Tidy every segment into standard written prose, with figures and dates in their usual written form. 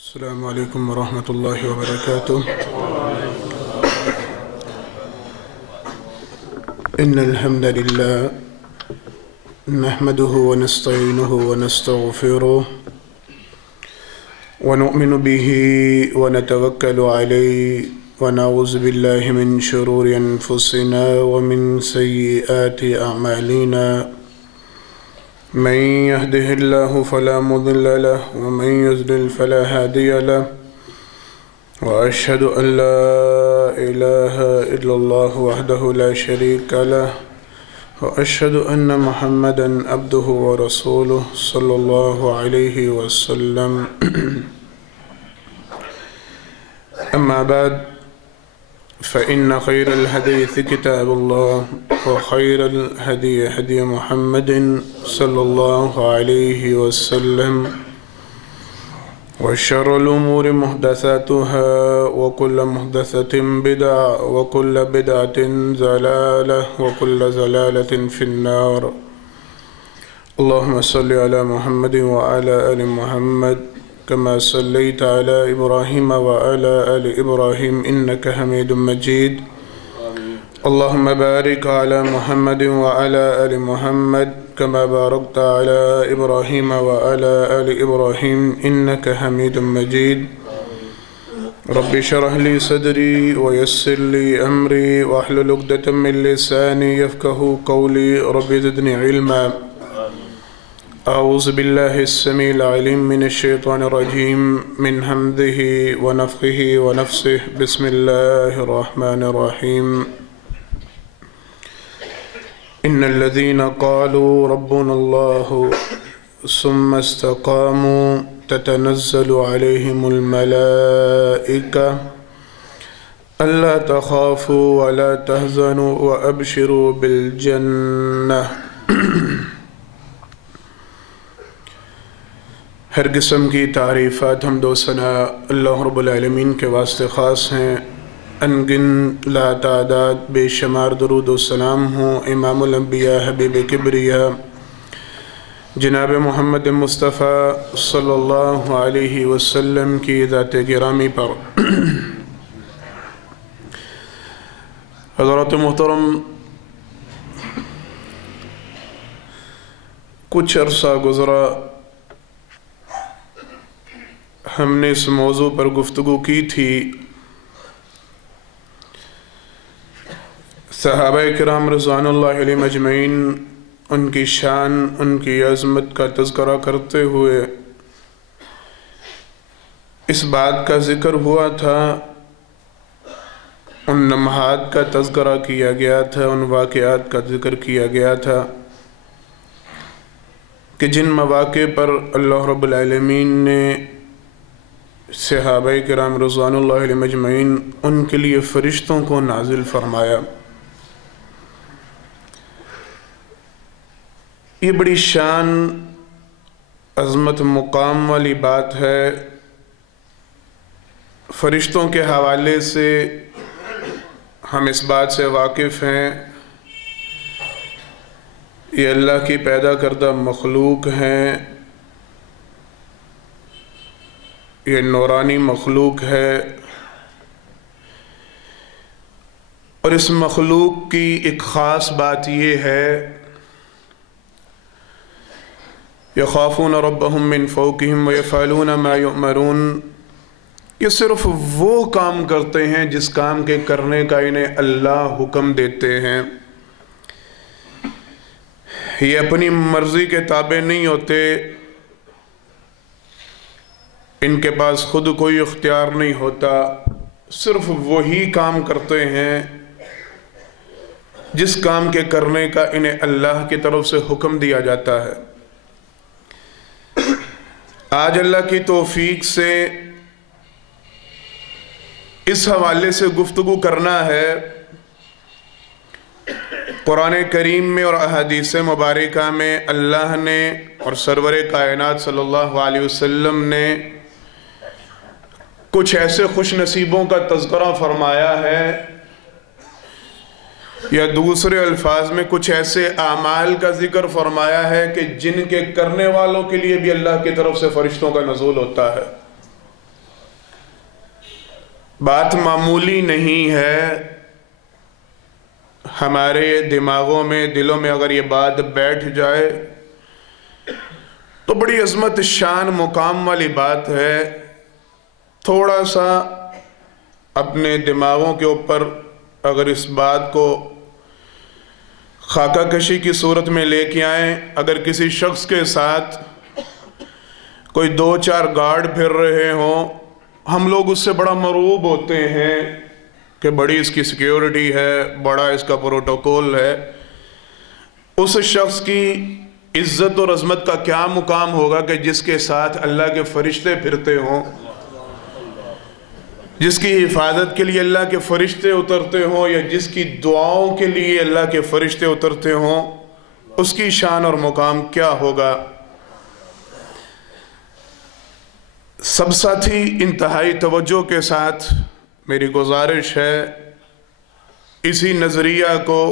السلام عليكم ورحمة الله وبركاته. إن الحمد لله نحمده ونستعينه ونستغفره ونؤمن به ونتوكل عليه ونعوذ بالله من شرور أنفسنا ومن سيئات أعمالنا. من يهده الله فلا مضل له ومن يضلل فلا هادي له وأشهد أن لا إله إلا الله وحده لا شريك له وأشهد أن محمدا عبده ورسوله صلى الله عليه وسلم. أما بعد فإن خير الحديث كتاب الله وخير الهدي هدي محمد صلى الله عليه وسلم وشر الأمور محدثاتها وكل محدثة بدعة وكل بدعة ضلالة وكل ضلالة في النار. اللهم صل على محمد وعلى آل محمد كما صليت على إبراهيم وعلى آل إبراهيم إنك حميد مجيد. اللهم بارك على محمد وعلى آل محمد كما باركت على إبراهيم وعلى آل إبراهيم إنك حميد مجيد. رب اشرح لي صدري ويسر لي أمري واحلل عقدة من لساني يفقهوا قولي. رب زدني علما. أعوذ بالله السميع العليم من الشيطان الرجيم من همزه ونفخه ونفسه. بسم الله الرحمن الرحيم. إن الذين قالوا ربنا الله ثم استقاموا تتنزل عليهم الملائكة ألا تخافوا ولا تحزنوا وأبشروا بالجنة. ہر قسم کی تعریفات حمد و ثنا اللہ رب العالمین کے واسطے خاص ہیں. انگن لا تعداد بے شمار درود و سلام ہوں امام الانبیاء حبیب کبریاء جناب محمد مصطفیٰ صلی اللہ علیہ وسلم کی ذات گرامی پر. حضرات محترم، کچھ عرصہ گزرا ہم نے اس موضوع پر گفتگو کی تھی. صحابہ کرام رضوان اللہ علیہ مجمعین، ان کی شان، ان کی عظمت کا تذکرہ کرتے ہوئے اس بات کا ذکر ہوا تھا، ان لمحات کا تذکرہ کیا گیا تھا، ان واقعات کا ذکر کیا گیا تھا کہ جن مواقع پر اللہ رب العالمین نے صحابہ کرام رضوان اللہ علیہ مجمعین ان کے لیے فرشتوں کو نازل فرمایا. یہ بڑی شان، عظمت، مقام والی بات ہے. فرشتوں کے حوالے سے ہم اس بات سے واقف ہیں، یہ اللہ کی پیدا کردہ مخلوق ہیں، یہ نورانی مخلوق ہے، اور اس مخلوق کی ایک خاص بات یہ ہے یخافون ربهم من فوقهم ویفعلون ما یؤمرون. یہ صرف وہ کام کرتے ہیں جس کام کے کرنے کا انہیں اللہ حکم دیتے ہیں. یہ اپنی مرضی کے تابع نہیں ہوتے، ان کے پاس خود کوئی اختیار نہیں ہوتا، صرف وہی کام کرتے ہیں جس کام کے کرنے کا انہیں اللہ کی طرف سے حکم دیا جاتا ہے. آج اللہ کی توفیق سے اس حوالے سے گفتگو کرنا ہے. قرآن کریم میں اور احادیث مبارکہ میں اللہ نے اور سرور کائنات صلی اللہ علیہ وسلم نے کچھ ایسے خوش نصیبوں کا تذکرہ فرمایا ہے، یا دوسرے الفاظ میں کچھ ایسے اعمال کا ذکر فرمایا ہے کہ جن کے کرنے والوں کے لیے بھی اللہ کی طرف سے فرشتوں کا نزول ہوتا ہے. بات معمولی نہیں ہے، ہمارے دماغوں میں دلوں میں اگر یہ بات بیٹھ جائے تو بڑی عظمت شان مقام والی بات ہے۔ تھوڑا سا اپنے دماغوں کے اوپر اگر اس بات کو خاکہ کشی کی صورت میں لے کے آئیں، اگر کسی شخص کے ساتھ کوئی 2-4 گارڈ پھر رہے ہوں، ہم لوگ اس سے بڑا مرعوب ہوتے ہیں کہ بڑی اس کی سیکیورٹی ہے، بڑا اس کا پروٹوکول ہے۔ اس شخص کی عزت اور عظمت کا کیا مقام ہوگا کہ جس کے ساتھ اللہ کے فرشتے پھرتے ہوں، جس کی حفاظت کے لیے اللہ کے فرشتے اترتے ہوں، یا جس کی دعاؤں کے لیے اللہ کے فرشتے اترتے ہوں، اس کی شان اور مقام کیا ہوگا۔ سب ساتھی انتہائی توجہ کے ساتھ میری گزارش ہے اسی نظریہ کو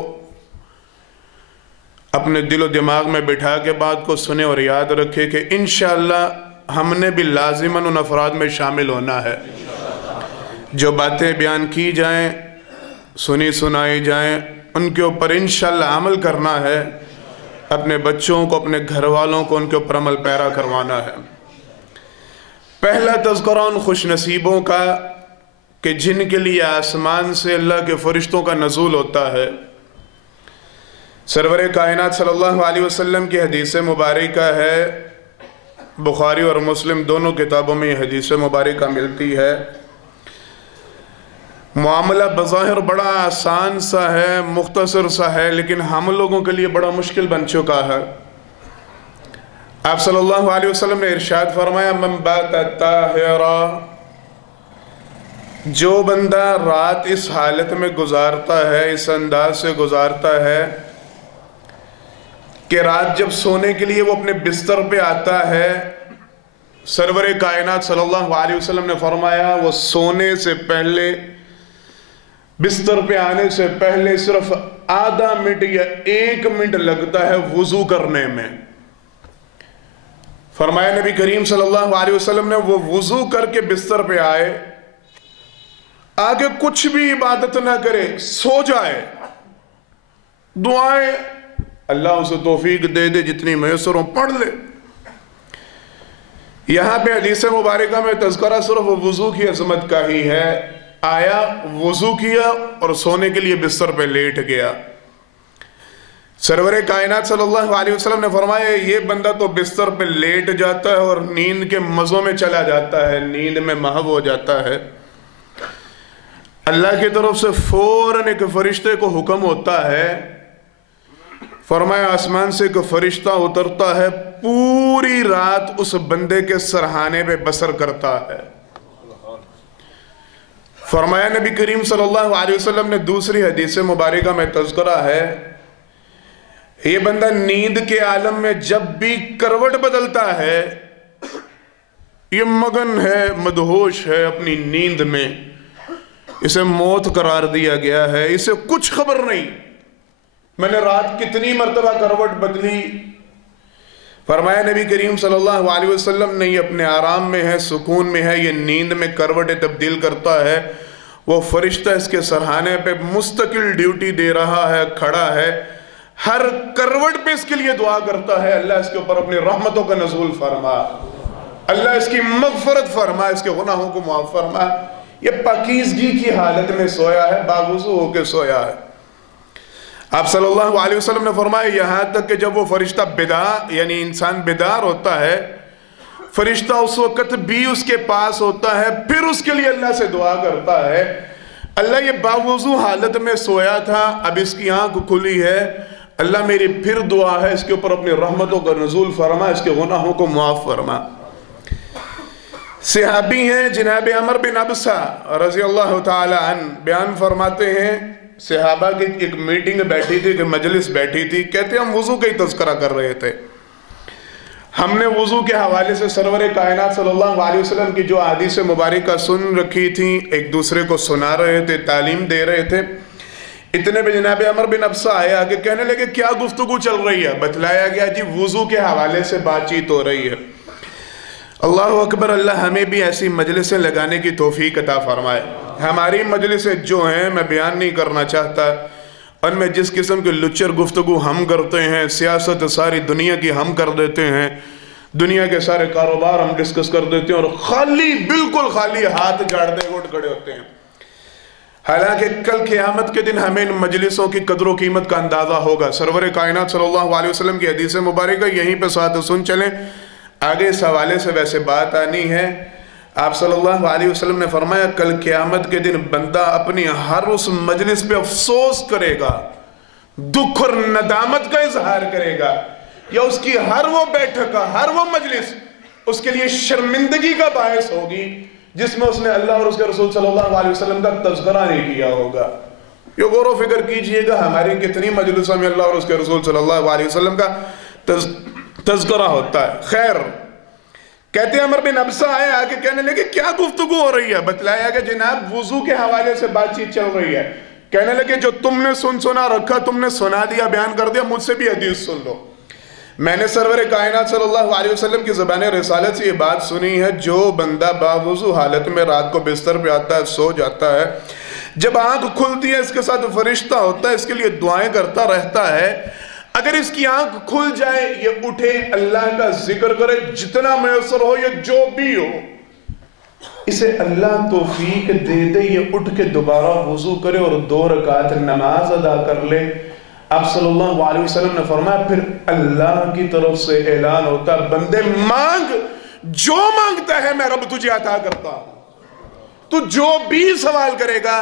اپنے دل و دماغ میں بٹھا کے بات کو سنیں اور یاد رکھے کہ انشاءاللہ ہم نے بھی لازماً ان افراد میں شامل ہونا ہے۔ جو باتیں بیان کی جائیں، سنی سنائی جائیں، ان کے اوپر انشاءاللہ عمل کرنا ہے، اپنے بچوں کو، اپنے گھر والوں کو ان کے اوپر عمل پیرا کروانا ہے۔ پہلا تذکرہ ان خوش نصیبوں کا کہ جن کے لیے آسمان سے اللہ کے فرشتوں کا نزول ہوتا ہے۔ سرور کائنات صلی اللہ علیہ وسلم کی حدیث مبارکہ ہے، بخاری اور مسلم دونوں کتابوں میں یہ حدیث مبارکہ ملتی ہے۔ معاملہ بظاہر بڑا آسان سا ہے، مختصر سا ہے، لیکن ہم لوگوں کے لیے بڑا مشکل بن چکا ہے۔ آپ صلی اللہ علیہ وسلم نے ارشاد فرمایا، من بات طاہرا، جو بندہ رات اس حالت میں گزارتا ہے، اس انداز سے گزارتا ہے کہ رات جب سونے کے لیے وہ اپنے بستر پہ آتا ہے، سرور کائنات صلی اللہ علیہ وسلم نے فرمایا وہ سونے سے پہلے، بستر پہ آنے سے پہلے صرف آدھا منٹ یا 1 منٹ لگتا ہے وضو کرنے میں۔ فرمایا نبی کریم صلی اللہ علیہ وسلم نے وہ وضو کر کے بستر پہ آئے، آگے کچھ بھی عبادت نہ کرے، سو جائے، دعائیں اللہ اسے توفیق دے دے جتنی میسر ہوں پڑھ لے۔ یہاں پہ حدیث مبارکہ میں تذکرہ صرف وضو کی عظمت کا ہی ہے۔ آیا، وضو کیا اور سونے کے لیے بستر پہ لیٹ گیا۔ سرور کائنات صلی اللہ علیہ وسلم نے فرمایا یہ بندہ تو بستر پہ لیٹ جاتا ہے اور نیند کے مزوں میں چلا جاتا ہے، نیند میں محو ہو جاتا ہے۔ اللہ کی طرف سے فوراً ایک فرشتے کو حکم ہوتا ہے، فرمایا آسمان سے ایک فرشتہ اترتا ہے، پوری رات اس بندے کے سرحانے پہ بسر کرتا ہے۔ فرمایا نبی کریم صلی اللہ علیہ وسلم نے دوسری حدیث مبارکہ میں تذکرہ ہے، یہ بندہ نیند کے عالم میں جب بھی کروٹ بدلتا ہے، یہ مگن ہے، مدہوش ہے اپنی نیند میں، اسے موت قرار دیا گیا ہے، اسے کچھ خبر نہیں میں نے رات کتنی مرتبہ کروٹ بدلی۔ فرمایا نبی کریم صلی اللہ علیہ وسلم نے یہ اپنے آرام میں ہے، سکون میں ہے، یہ نیند میں کروٹیں تبدیل کرتا ہے، وہ فرشتہ اس کے سرحانے پہ مستقل ڈیوٹی دے رہا ہے، کھڑا ہے، ہر کروٹ پہ اس کے لیے دعا کرتا ہے، اللہ اس کے اوپر اپنی رحمتوں کا نزول فرما، اللہ اس کی مغفرت فرما، اس کے گناہوں کو معاف فرما۔ یہ پاکیزگی کی حالت میں سویا ہے، باوضو ہو کے سویا ہے۔ آپ صلی اللہ علیہ وسلم نے فرمایا یہاں تک کہ جب وہ فرشتہ بیدار، یعنی انسان بیدار ہوتا ہے، فرشتہ اس وقت بھی اس کے پاس ہوتا ہے، پھر اس کے لیے اللہ سے دعا کرتا ہے، اللہ یہ باوضو حالت میں سویا تھا، اب اس کی آنکھ کھلی ہے، اللہ میری پھر دعا ہے اس کے اوپر اپنی رحمتوں کا نزول فرما، اس کے گناہوں کو معاف فرما۔ صحابی ہیں جناب عمر بن ابسہ رضی اللہ تعالی عنہ، بیان فرماتے ہیں صحابہ کی ایک میٹنگ بیٹھی تھی، ایک مجلس بیٹھی تھی، کہتے ہیں ہم وضو کا ہی تذکرہ کر رہے تھے، ہم نے وضو کے حوالے سے سرور کائنات صلی اللہ علیہ وسلم کی جو احادیث مبارکہ سن رکھی تھیں، ایک دوسرے کو سنا رہے تھے، تعلیم دے رہے تھے، اتنے میں جناب عمر بن ابسہ آئے، آگے کہنے لگے کیا گفتگو چل رہی ہے؟ بتلایا گیا جی وضو کے حوالے سے بات چیت ہو رہی ہے۔ اللہ اکبر، اللہ ہمیں بھی ایسی مجلسیں لگانے کی توفیق عطا فرمائے۔ ہماری مجلسیں جو ہیں میں بیان نہیں کرنا چاہتا، ان میں جس قسم کے لچر گفتگو ہم کرتے ہیں، سیاست ساری دنیا کی ہم کر دیتے ہیں، دنیا کے سارے کاروبار ہم ڈسکس کر دیتے ہیں اور خالی بالکل خالی ہاتھ جھاڑتے اٹھ کھڑے ہوتے ہیں۔ حالانکہ کل قیامت کے دن ہمیں ان مجلسوں کی قدر و قیمت کا اندازہ ہوگا۔ سرور کائنات صلی اللہ علیہ وسلم کی حدیث مبارکہ یہیں پہ ساتھ سن چلیں، آگے اس حوالے سے ویسے بات آنی ہے۔ آپ صلی اللہ علیہ وسلم نے فرمایا کل قیامت کے دن بندہ اپنی ہر اس مجلس پہ افسوس کرے گا، دکھ اور ندامت کا اظہار کرے گا، یا اس کی ہر وہ بیٹھک ہر وہ مجلس اس کے لیے شرمندگی کا باعث ہوگی جس میں اس نے اللہ اور اس کے رسول صلی اللہ علیہ وسلم کا تذکرہ نہیں کیا ہوگا۔ یہ غور و فکر کیجئے گا ہماری کتنی مجلسوں میں اللہ اور اس کے رسول صلی اللہ علیہ وسلم کا تذکرہ ہوتا ہے۔ خیر، کہتے ہیں عمر بن ابسہ آئے آگے کہنے لگے کیا گفتگو ہو رہی ہے؟ بتلایا کہ جناب وضو کے حوالے سے بات چیت چل رہی ہے۔ کہنے لگے جو تم نے سنا رکھا تم نے سنا دیا، بیان کر دیا، مجھ سے بھی حدیث سن لو۔ میں نے سرور کائنات صلی اللہ علیہ وسلم کی زبان رسالت سے یہ بات سنی ہے، جو بندہ باوضو حالت میں رات کو بستر پہ آتا ہے، سو جاتا ہے، جب آنکھ کھلتی ہے اس کے ساتھ فرشتہ ہوتا ہے، اس کے لیے دعائیں کرتا رہتا ہے۔ اگر اس کی آنکھ کھل جائے، یہ اٹھے اللہ کا ذکر کرے جتنا میسر ہو یا جو بھی ہو، اسے اللہ توفیق دے دے یہ اٹھ کے دوبارہ وضو کرے اور 2 رکعت نماز ادا کر لے۔ آپ صلی اللہ علیہ وسلم نے فرمایا پھر اللہ کی طرف سے اعلان ہوتا بندے مانگ، جو مانگتا ہے میں رب تجھے عطا کرتا ہوں۔ تو جو بھی سوال کرے گا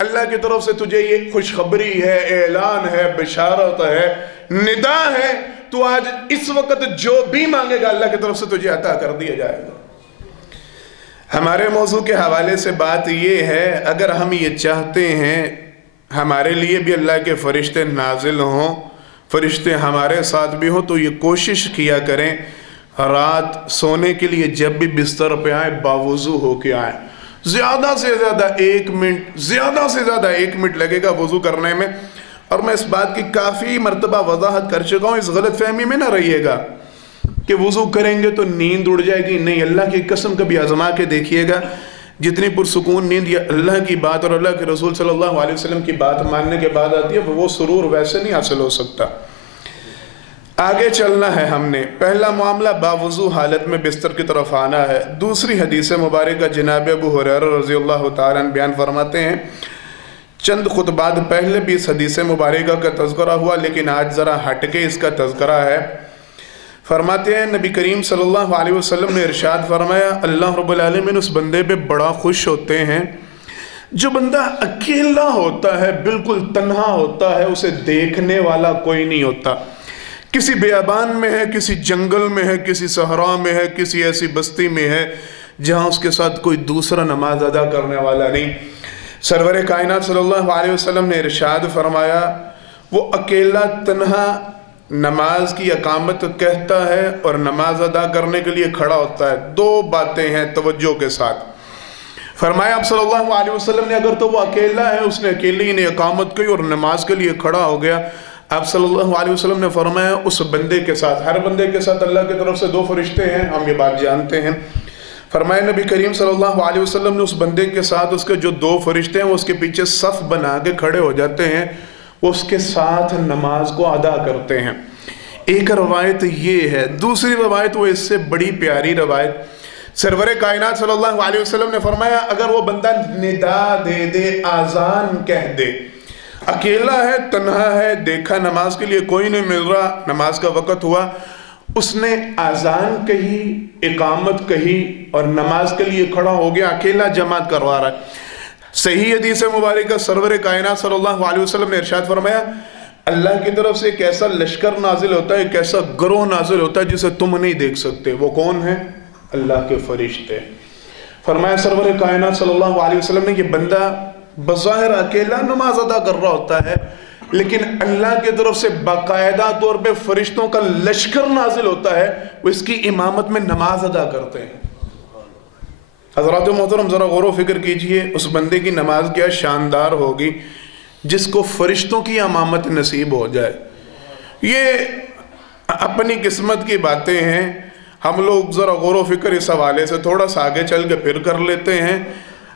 اللہ کی طرف سے تجھے یہ خوشخبری ہے، اعلان ہے، بشارت ہے، ندا ہے، تو آج اس وقت جو بھی مانگے گا اللہ کی طرف سے تجھے عطا کر دیا جائے گا۔ ہمارے موضوع کے حوالے سے بات یہ ہے، اگر ہم یہ چاہتے ہیں ہمارے لیے بھی اللہ کے فرشتے نازل ہوں، فرشتے ہمارے ساتھ بھی ہوں، تو یہ کوشش کیا کریں رات سونے کے لیے جب بھی بستر پہ آئیں باوضو ہو کے آئیں۔ زیادہ سے زیادہ 1 منٹ لگے گا وضو کرنے میں، اور میں اس بات کی کافی مرتبہ وضاحت کر چکا ہوں، اس غلط فہمی میں نہ رہیے گا کہ وضو کریں گے تو نیند اڑ جائے گی۔ نہیں، اللہ کی قسم کبھی آزما کے دیکھیے گا، جتنی پرسکون نیند یا اللہ کی بات اور اللہ کے رسول صلی اللہ علیہ وسلم کی بات ماننے کے بعد آتی ہے، وہ سرور ویسے نہیں حاصل ہو سکتا۔ آگے چلنا ہے ہم نے۔ پہلا معاملہ باوضو حالت میں بستر کی طرف آنا ہے۔ دوسری حدیث مبارکہ جناب ابو ہریرہ رضی اللہ تعالیٰ عنہ بیان فرماتے ہیں، چند خطبات پہلے بھی اس حدیث مبارکہ کا تذکرہ ہوا، لیکن آج ذرا ہٹ کے اس کا تذکرہ ہے۔ فرماتے ہیں نبی کریم صلی اللہ علیہ وسلم نے ارشاد فرمایا اللہ رب العالمین اس بندے پہ بڑا خوش ہوتے ہیں جو بندہ اکیلا ہوتا ہے، بالکل تنہا ہوتا ہے، اسے دیکھنے والا کوئی نہیں ہوتا، کسی بیابان میں ہے، کسی جنگل میں ہے، کسی صحرا میں ہے، کسی ایسی بستی میں ہے جہاں اس کے ساتھ کوئی دوسرا نماز ادا کرنے والا نہیں۔ سرور کائنات صلی اللہ علیہ وسلم نے ارشاد فرمایا وہ اکیلا تنہا نماز کی اقامت کہتا ہے اور نماز ادا کرنے کے لیے کھڑا ہوتا ہے۔ 2 باتیں ہیں توجہ کے ساتھ۔ فرمایا آپ صلی اللہ علیہ وسلم نے اگر تو وہ اکیلا ہے، اس نے اکیلی نے اقامت کی اور نماز کے لیے کھڑا ہو گیا، آپ صلی اللہ علیہ وسلم نے فرمایا اس بندے کے ساتھ، ہر بندے کے ساتھ اللہ کی طرف سے 2 فرشتے ہیں، ہم یہ بات جانتے ہیں۔ فرمایا نبی کریم صلی اللہ علیہ وسلم نے اس بندے کے ساتھ اس کے جو 2 فرشتے ہیں وہ اس کے پیچھے صف بنا کے کھڑے ہو جاتے ہیں، وہ اس کے ساتھ نماز کو ادا کرتے ہیں۔ ایک روایت یہ ہے۔ دوسری روایت وہ اس سے بڑی پیاری روایت، سرور کائنات صلی اللہ علیہ وسلم نے فرمایا اگر وہ بندہ ندا دے دے، آذان کہہ دے، اکیلا ہے، تنہا ہے، دیکھا نماز کے لیے کوئی نہیں مل رہا، نماز کا وقت ہوا، اس نے آذان کہی، اقامت کہی اور نماز کے لیے کھڑا ہو گیا، اکیلا جماعت کروا رہا ہے۔ صحیح حدیث مبارکہ سرور کائنات صلی اللہ علیہ وسلم نے ارشاد فرمایا اللہ کی طرف سے ایک ایسا لشکر نازل ہوتا ہے، ایک ایسا گروہ نازل ہوتا ہے جسے تم نہیں دیکھ سکتے۔ وہ کون ہے؟ اللہ کے فرشتے۔ فرمایا سرور کائنات صلی اللہ علیہ وسلم نے یہ بندہ بظاہر اکیلا نماز ادا کر رہا ہوتا ہے، لیکن اللہ کی طرف سے باقاعدہ طور پہ فرشتوں کا لشکر نازل ہوتا ہے، وہ اس کی امامت میں نماز ادا کرتے ہیں۔ حضرات محترم ذرا غور و فکر کیجئے، اس بندے کی نماز کیا شاندار ہوگی جس کو فرشتوں کی امامت نصیب ہو جائے۔ یہ اپنی قسمت کی باتیں ہیں، ہم لوگ ذرا غور و فکر اس حوالے سے تھوڑا سا آگے چل کے پھر کر لیتے ہیں۔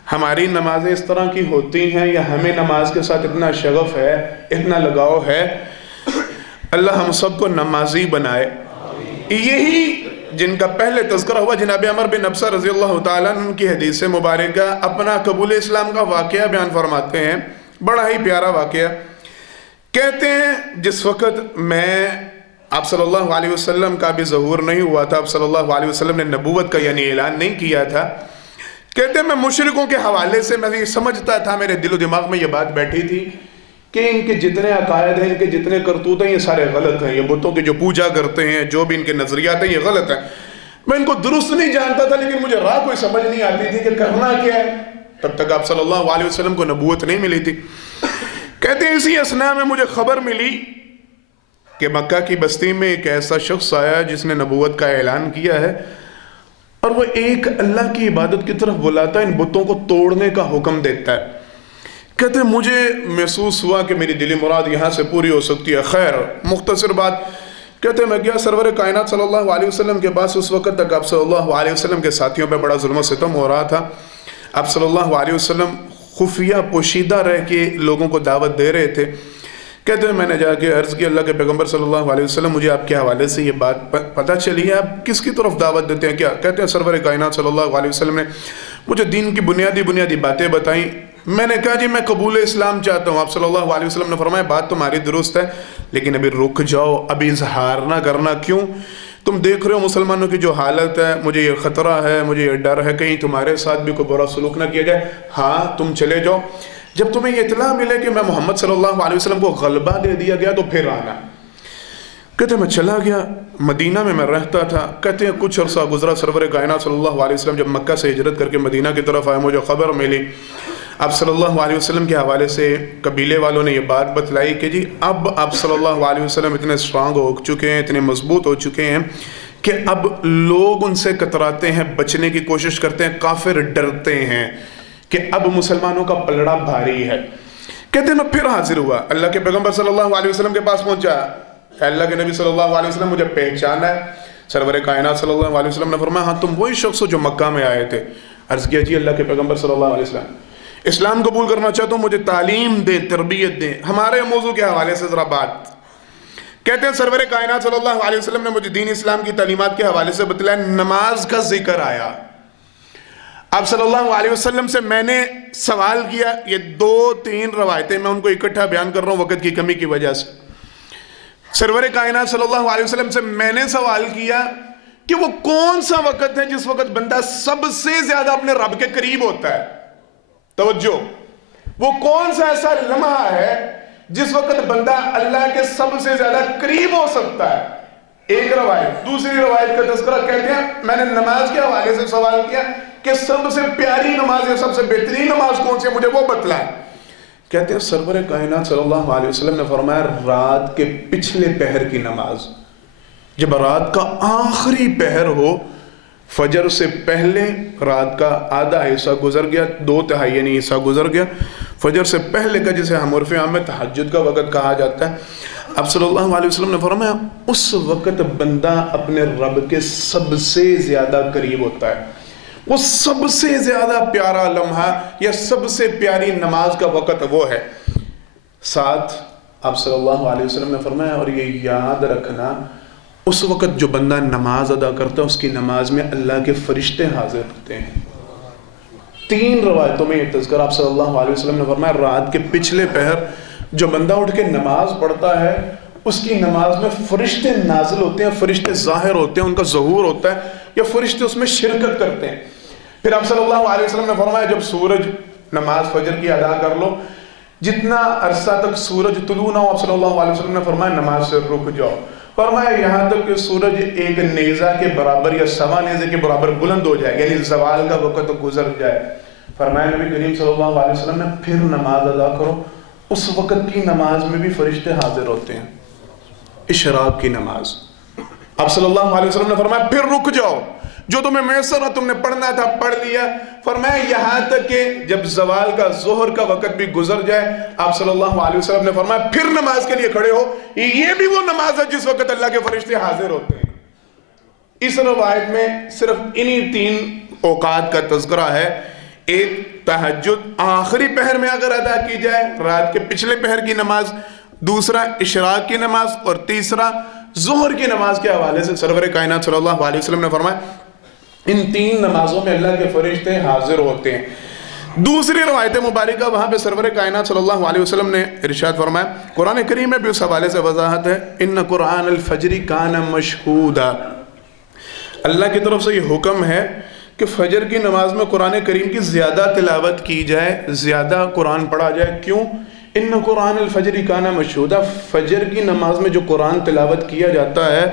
ہماری نمازیں اس طرح کی ہوتی ہیں یا ہمیں نماز کے ساتھ اتنا شغف ہے، اتنا لگاؤ ہے؟ اللہ ہم سب کو نمازی بنائے۔ یہی جن کا پہلے تذکرہ ہوا جناب عمر بن ابسہ رضی اللہ تعالیٰ عنہ کی حدیث مبارکہ اپنا قبول اسلام کا واقعہ بیان فرماتے ہیں، بڑا ہی پیارا واقعہ۔ کہتے ہیں جس وقت میں آپ صلی اللہ علیہ وسلم کا بھی ظہور نہیں ہوا تھا، آپ صلی اللہ علیہ وسلم نے نبوت کا یعنی اعلان نہیں کیا تھا، کہتے ہیں میں مشرکوں کے حوالے سے میں یہ سمجھتا تھا، میرے دل و دماغ میں یہ بات بیٹھی تھی کہ ان کے جتنے عقائد ہیں، ان کے جتنے کرتوت ہیں، یہ سارے غلط ہیں، یہ بتوں کی جو پوجا کرتے ہیں، جو بھی ان کے نظریات ہیں، یہ غلط ہیں۔ میں ان کو درست نہیں جانتا تھا، لیکن مجھے راہ کوئی سمجھ نہیں آتی تھی کہ کرنا کیا ہے۔ تب تک آپ صلی اللہ علیہ وسلم کو نبوت نہیں ملی تھی۔ کہتے ہیں اسی اثناء میں مجھے خبر ملی کہ مکہ کی بستی میں ایک ایسا شخص آیا جس نے نبوت کا اعلان کیا ہے، اور وہ ایک اللہ کی عبادت کی طرف بلاتا ہے، ان بتوں کو توڑنے کا حکم دیتا ہے۔ کہتے ہیں مجھے محسوس ہوا کہ میری دلی مراد یہاں سے پوری ہو سکتی ہے۔ خیر، مختصر بات، کہتے ہیں میں گیا سرور کائنات صلی اللہ علیہ وسلم کے پاس۔ اس وقت تک آپ صلی اللہ علیہ وسلم کے ساتھیوں پہ بڑا ظلم و ستم ہو رہا تھا۔ آپ صلی اللہ علیہ وسلم خفیہ پوشیدہ رہ کے لوگوں کو دعوت دے رہے تھے۔ کہتے ہیں میں نے جا کے عرض کی اللہ کے پیغمبر صلی اللہ علیہ وسلم مجھے آپ کے حوالے سے یہ بات پتہ چلی ہے، آپ کس کی طرف دعوت دیتے ہیں کیا؟ کہتے ہیں سرور کائنات صلی اللہ علیہ وسلم نے مجھے دین کی بنیادی باتیں بتائیں۔ میں نے کہا جی میں قبول اسلام چاہتا ہوں۔ آپ صلی اللہ علیہ وسلم نے فرمایا بات تمہاری درست ہے، لیکن ابھی رک جاؤ، ابھی اظہار نہ کرنا۔ کیوں؟ تم دیکھ رہے ہو مسلمانوں کی جو حالت ہے، مجھے یہ خطرہ ہے، مجھے یہ ڈر ہے کہیں تمہارے ساتھ بھی کوئی برا سلوک نہ کیا جائے۔ ہاں تم چلے جاؤ، جب تمہیں یہ اطلاع ملے کہ میں محمد صلی اللہ علیہ وسلم کو غلبہ دے دیا گیا تو پھر آنا۔ کہتے ہیں میں چلا گیا، مدینہ میں رہتا تھا۔ کہتے ہیں کچھ عرصہ گزرا، سرور کائنات صلی اللہ علیہ وسلم جب مکہ سے ہجرت کر کے مدینہ کی طرف آئے، مجھے خبر ملی آپ صلی اللہ علیہ وسلم کے حوالے سے قبیلے والوں نے یہ بات بتلائی کہ جی اب آپ صلی اللہ علیہ وسلم اتنے اسٹرانگ ہو چکے ہیں، اتنے مضبوط ہو چکے ہیں کہ اب لوگ ان سے کتراتے ہیں، بچنے کی کوشش کرتے ہیں، کافر ڈرتے ہیں کہ اب مسلمانوں کا پلڑا بھاری ہے۔ کہتے ہیں میں پھر حاضر ہوا، اللہ کے پیغمبر صلی اللہ علیہ وسلم کے پاس پہنچا۔ اللہ کے نبی صلی اللہ علیہ وسلم مجھے پہچانا ہے؟ سرور کائنات صلی اللہ علیہ وسلم نے فرمایا ہاں تم وہی شخص ہو جو مکہ میں آئے تھے۔ عرض کیا جی اللہ کے پیغمبر صلی اللہ علیہ وسلم اسلام قبول کرنا چاہتا ہوں، مجھے تعلیم دیں، تربیت دیں۔ ہمارے موضوع کے حوالے سے ذرا بات۔ کہتے ہیں سرور کائنات صلی اللہ علیہ وسلم نے مجھے دین اسلام کی تعلیمات کے حوالے سے بتلایا، نماز کا ذکر آیا۔ آپ صلی اللہ علیہ وسلم سے میں نے سوال کیا، یہ 2-3 روایتیں میں ان کو اکٹھا بیان کر رہا ہوں وقت کی کمی کی وجہ سے۔ سرور کائنات صلی اللہ علیہ وسلم سے میں نے سوال کیا کہ وہ کون سا وقت ہے جس وقت بندہ سب سے زیادہ اپنے رب کے قریب ہوتا ہے؟ توجہ، وہ کون سا ایسا لمحہ ہے جس وقت بندہ اللہ کے سب سے زیادہ قریب ہو سکتا ہے؟ ایک روایت۔ دوسری روایت کا تذکرہ کہتے ہیں میں نے نماز کے حوالے سے سوال کیا کہ سب سے پیاری نماز ہے، سب سے بہترین نماز کون سی ہے، مجھے وہ بتلائیں۔ کہتے ہیں سرور کائنات صلی اللہ علیہ وسلم نے فرمایا رات کے پچھلے پہر کی نماز۔ جب رات کا آخری پہر ہو، فجر سے پہلے رات کا آدھا حصہ گزر گیا، 2/3 یعنی حصہ گزر گیا، فجر سے پہلے کا جسے ہم عرف عام میں تہجد کا وقت کہا جاتا ہے، اب صلی اللہ علیہ وسلم نے فرمایا اس وقت بندہ اپنے رب کے سب سے زیادہ قریب ہوتا ہے۔ وہ سب سے زیادہ پیارا لمحہ یا سب سے پیاری نماز کا وقت وہ ہے۔ ساتھ آپ صلی اللہ علیہ وسلم نے فرمایا اور یہ یاد رکھنا اس وقت جو بندہ نماز ادا کرتا ہے اس کی نماز میں اللہ کے فرشتے حاضر ہوتے ہیں۔ 3 روایتوں میں یہ تذکر آپ صلی اللہ علیہ وسلم نے فرمایا رات کے پچھلے پہر جو بندہ اٹھ کے نماز پڑھتا ہے اس کی نماز میں فرشتے نازل ہوتے ہیں، فرشتے ظاہر ہوتے ہیں، ان کا ظہور ہوتا ہے یا فرشتے اس میں شرکت کرتے ہیں۔ پھر آپ صلی اللہ علیہ وسلم نے فرمایا جب سورج نماز فجر کی ادا کر لو، جتنا عرصہ تک سورج طلوع نہ ہو، آپ صلی اللہ علیہ وسلم نے فرمایا نماز سے رک جاؤ۔ فرمایا یہاں تک کہ سورج ایک نیزہ کے برابر یا سوا نیزے کے برابر بلند ہو جائے، یعنی زوال کا وقت گزر جائے۔ فرمایا نبی کریم صلی اللہ علیہ وسلم نے پھر نماز ادا کرو، اس وقت کی نماز میں بھی فرشتے حاضر ہوتے ہیں، اشراق کی نماز۔ آپ صلی اللہ علیہ وسلم نے فرمایا پھر رک جاؤ، جو تمہیں میسر ہے تم نے پڑھنا تھا پڑھ لیا۔ فرمایا یہاں تک کہ جب زوال کا ظہر کا وقت بھی گزر جائے، آپ صلی اللہ علیہ وسلم نے فرمایا پھر نماز کے لیے کھڑے ہو، یہ بھی وہ نماز ہے جس وقت اللہ کے فرشتے حاضر ہوتے ہیں۔ اس روایت میں صرف انہی 3 اوقات کا تذکرہ ہے۔ ایک تہجد آخری پہر میں اگر ادا کی جائے، رات کے پچھلے پہر کی نماز، دوسرا اشراق کی نماز، اور تیسرا ظہر کی نماز کے حوالے سے سرور کائنات صلی اللہ علیہ وسلم نے فرمایا ان 3 نمازوں میں اللہ کے فرشتے حاضر ہوتے ہیں۔ دوسری روایت مبارکہ وہاں پہ سرور کائنات صلی اللہ علیہ وسلم نے ارشاد فرمایا، قرآن کریم میں بھی اس حوالے سے وضاحت ہے، ان قرآن الفجر کان مشہودا، اللہ کی طرف سے یہ حکم ہے کہ فجر کی نماز میں قرآن کریم کی زیادہ تلاوت کی جائے، زیادہ قرآن پڑھا جائے۔ کیوں؟ ان قرآن الفجر کان مشہودا، فجر کی نماز میں جو قرآن تلاوت کیا جاتا ہے،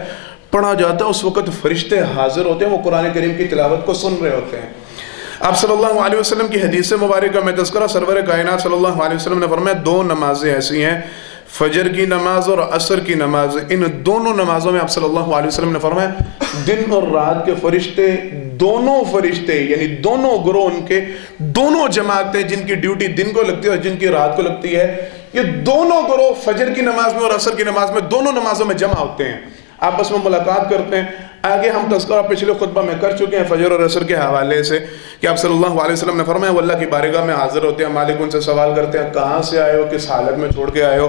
پڑھا جاتا ہے، اس وقت فرشتے حاضر ہوتے ہیں، وہ قرآن کریم کی تلاوت کو سن رہے ہوتے ہیں۔ آپ صلی اللہ علیہ وسلم کی حدیث مبارکہ میں تذکرہ، سرور کائنات صلی اللہ علیہ وسلم نے فرمایا 2 نمازیں ایسی ہیں، فجر کی نماز اور عصر کی نماز، ان دونوں نمازوں میں آپ صلی اللہ علیہ وسلم نے فرمایا دن اور رات کے فرشتے، دونوں فرشتے یعنی دونوں گروہ، ان کے دونوں جماعتیں جن کی ڈیوٹی دن کو لگتی ہے اور جن کی رات کو لگتی ہے، یہ دونوں گروہ فجر کی نماز میں اور عصر کی نماز میں دونوں نمازوں میں جمع ہوتے ہیں، آپس میں ملاقات کرتے ہیں۔ آگے ہم تذکرہ پچھلے خطبہ میں کر چکے ہیں فجر اور عصر کے حوالے سے کہ آپ صلی اللہ علیہ وسلم نے فرمایا وہ اللہ کی بارگاہ میں حاضر ہوتے ہیں، مالک ان سے سوال کرتے ہیں کہاں سے آئے ہو، کس حالت میں چھوڑ کے آئے ہو؟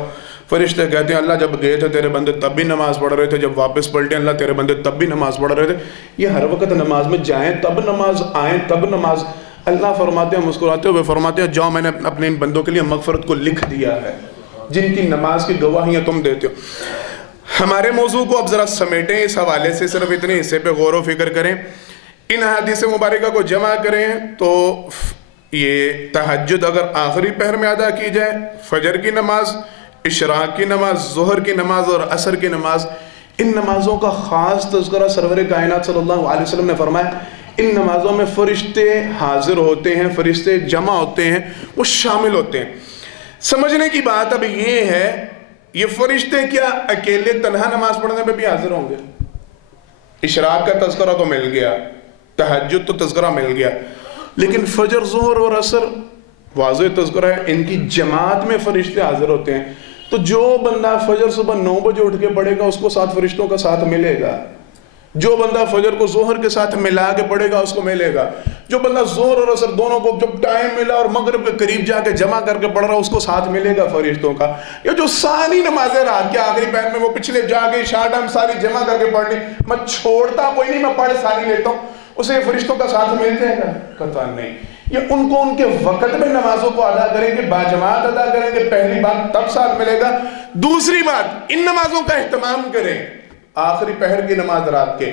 فرشتے کہتے ہیں اللہ جب گئے تھے تیرے بندے تب بھی نماز پڑھ رہے تھے، جب واپس پلٹے اللہ تیرے بندے تب بھی نماز پڑھ رہے تھے۔ یہ ہر وقت نماز میں جائیں تب نماز، آئیں تب نماز۔ اللہ فرماتے ہیں مسکراتے ہوئے فرماتے ہیں جاؤ میں نے اپنے ان بندوں کے لیے مغفرت کو لکھ دیا ہے جن کی نماز کی گواہیاں تم دیتے ہو۔ ہمارے موضوع کو اب ذرا سمیٹیں، اس حوالے سے صرف اتنے حصے پہ غور و فکر کریں، ان حدیث مبارکہ کو جمع کریں تو یہ تہجد اگر آخری پہر میں ادا کی جائے، فجر کی نماز، اشراق کی نماز، ظہر کی نماز اور عصر کی نماز، ان نمازوں کا خاص تذکرہ سرور کائنات صلی اللہ علیہ وسلم نے فرمایا ان نمازوں میں فرشتے حاضر ہوتے ہیں، فرشتے جمع ہوتے ہیں، وہ شامل ہوتے ہیں۔ سمجھنے کی بات اب یہ ہے یہ فرشتے کیا اکیلے تنہا نماز پڑھنے پہ بھی حاضر ہوں گے؟ اشراق کا تذکرہ تو مل گیا، تہجد تو تذکرہ مل گیا، لیکن فجر، ظہر اور عصر واضح تذکرہ ہے ان کی جماعت میں فرشتے حاضر ہوتے ہیں۔ تو جو بندہ فجر صبح 9 بجے اٹھ کے پڑھے گا اس کو 7 فرشتوں کا ساتھ ملے گا، جو بندہ فجر کو ظہر کے ساتھ ملا کے پڑھے گا اس کو ملے گا، جو بندہ ظہر اور عصر دونوں کو جب ٹائم ملا اور مغرب کے قریب جا کے جمع کر کے پڑھ رہا اس کو ساتھ ملے گا فرشتوں کا۔ یا جو ساری نمازیں رات کے آخری پہر میں وہ پچھلے جا کے شارٹ ہم ساری جمع کر کے پڑھنی، میں چھوڑتا کوئی نہیں، میں پڑھ ساری لیتا ہوں، اسے فرشتوں کا ساتھ مل جائے گا؟ قطعاً نہیں۔ یہ ان کو ان کے وقت میں نمازوں کو ادا کریں گے، باجماعت ادا کریں گے، پہلی بات تب ساتھ ملے گا۔ دوسری بات ان نمازوں کا اہتمام کریں، آخری پہر کی نماز رات کے،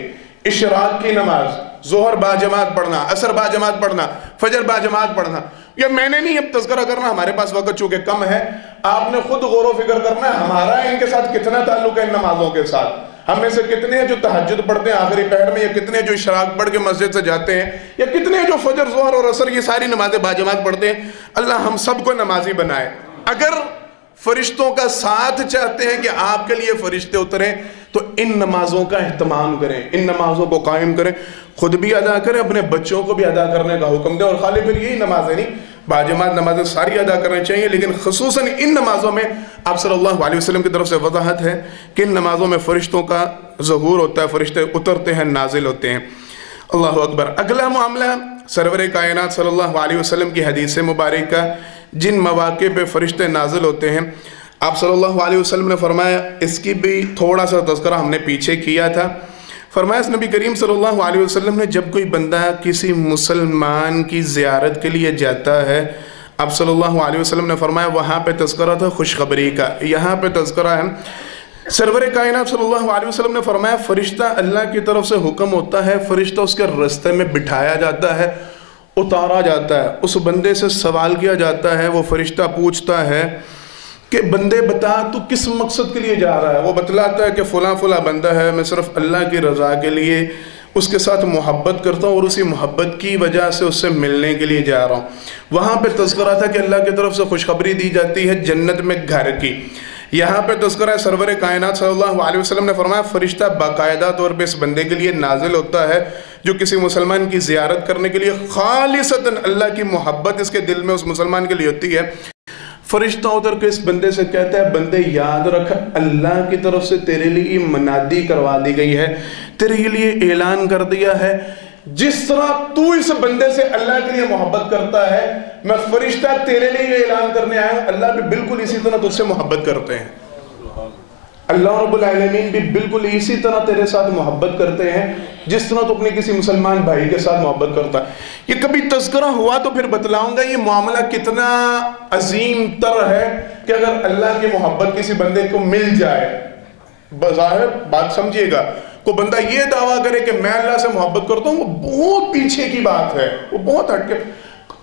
اشراق کی نماز، ظہر باجماعت پڑھنا، عصر باجماعت پڑھنا، فجر باجماعت پڑھنا۔ یہ میں نے نہیں اب تذکرہ کرنا، ہمارے پاس وقت چونکہ کم ہے، آپ نے خود غور و فکر کرنا ہے ہمارا ان کے ساتھ کتنا تعلق ہے، ان نمازوں کے ساتھ۔ ہم میں سے کتنے ہیں جو تہجد پڑھتے ہیں آخری پہر میں، یا کتنے جو اشراق پڑھ کے مسجد سے جاتے ہیں، یا کتنے جو فجر، ظہر اور عصر یہ ساری نمازیں باجماعت پڑھتے ہیں۔ اللہ ہم سب کو نمازی بنائے۔ اگر فرشتوں کا ساتھ چاہتے ہیں کہ آپ کے لیے فرشتے اتریں تو ان نمازوں کا اہتمام کریں، ان نمازوں کو قائم کریں، خود بھی ادا کریں، اپنے بچوں کو بھی ادا کرنے کا حکم دیں۔ اور خالی پھر یہی نمازیں نہیں، باجماعت نمازیں ساری ادا کرنی چاہیے، لیکن خصوصاً ان نمازوں میں آپ صلی اللہ علیہ وسلم کی طرف سے وضاحت ہے کہ ان نمازوں میں فرشتوں کا ظہور ہوتا ہے، فرشتے اترتے ہیں، نازل ہوتے ہیں۔ اللہ اکبر۔ اگلا معاملہ سرور کائنات صلی اللہ علیہ وسلم کی حدیث مبارکہ جن مواقع پہ فرشتے نازل ہوتے ہیں، آپ صلی اللہ علیہ وسلم نے فرمایا، اس کی بھی تھوڑا سا تذکرہ ہم نے پیچھے کیا تھا، فرمایا اس نبی کریم صلی اللہ علیہ وسلم نے جب کوئی بندہ کسی مسلمان کی زیارت کے لیے جاتا ہے، آپ صلی اللہ علیہ وسلم نے فرمایا وہاں پہ تذکرہ تھا خوشخبری کا، یہاں پہ تذکرہ ہے سرور کائنات صلی اللہ علیہ وسلم نے فرمایا فرشتہ اللہ کی طرف سے حکم ہوتا ہے، فرشتہ اس کے راستے میں بٹھایا جاتا ہے، اتارا جاتا ہے، اس بندے سے سوال کیا جاتا ہے، وہ فرشتہ پوچھتا ہے کہ بندے بتا تو کس مقصد کے لیے جا رہا ہے؟ وہ بتلاتا ہے کہ فلاں فلاں بندہ ہے، میں صرف اللہ کی رضا کے لیے اس کے ساتھ محبت کرتا ہوں اور اسی محبت کی وجہ سے اس سے ملنے کے لیے جا رہا ہوں۔ وہاں پہ تذکرہ تھا کہ اللہ کی طرف سے خوشخبری دی جاتی ہے جنت میں گھر کی۔ یہاں پہ تذکرہ ہے سرور کائنات صلی اللہ علیہ وسلم نے فرمایا فرشتہ باقاعدہ طور پہ اس بندے کے لیے نازل ہوتا ہے جو کسی مسلمان کی زیارت کرنے کے لیے خالصتاً اللہ کی محبت اس کے دل میں اس مسلمان کے لیے ہوتی ہے۔ فرشتہ اتر کے اس بندے سے کہتا ہے بندے یاد رکھ اللہ کی طرف سے تیرے لیے منادی کروا دی گئی ہے، تیرے لیے اعلان کر دیا ہے جس طرح تو اس بندے سے اللہ کے لیے محبت کرتا ہے، میں فرشتہ تیرے لیے یہ اعلان کرنے آیا ہوں، اللہ بھی بالکل اسی طرح تجھ سے محبت کرتے ہیں۔ اللہ رب العالمین بھی بالکل اسی طرح تیرے ساتھ محبت کرتے ہیں جس طرح تو اپنے کسی مسلمان بھائی کے ساتھ محبت کرتا ہے۔ یہ کبھی تذکرہ ہوا تو پھر بتلاؤں گا یہ معاملہ کتنا عظیم تر ہے کہ اگر اللہ کی محبت کسی بندے کو مل جائے، بظاہر بات سمجھیے گا، کوئی بندہ یہ دعویٰ کرے کہ میں اللہ سے محبت کرتا ہوں، وہ بہت پیچھے کی بات ہے، وہ بہت ہٹ کے۔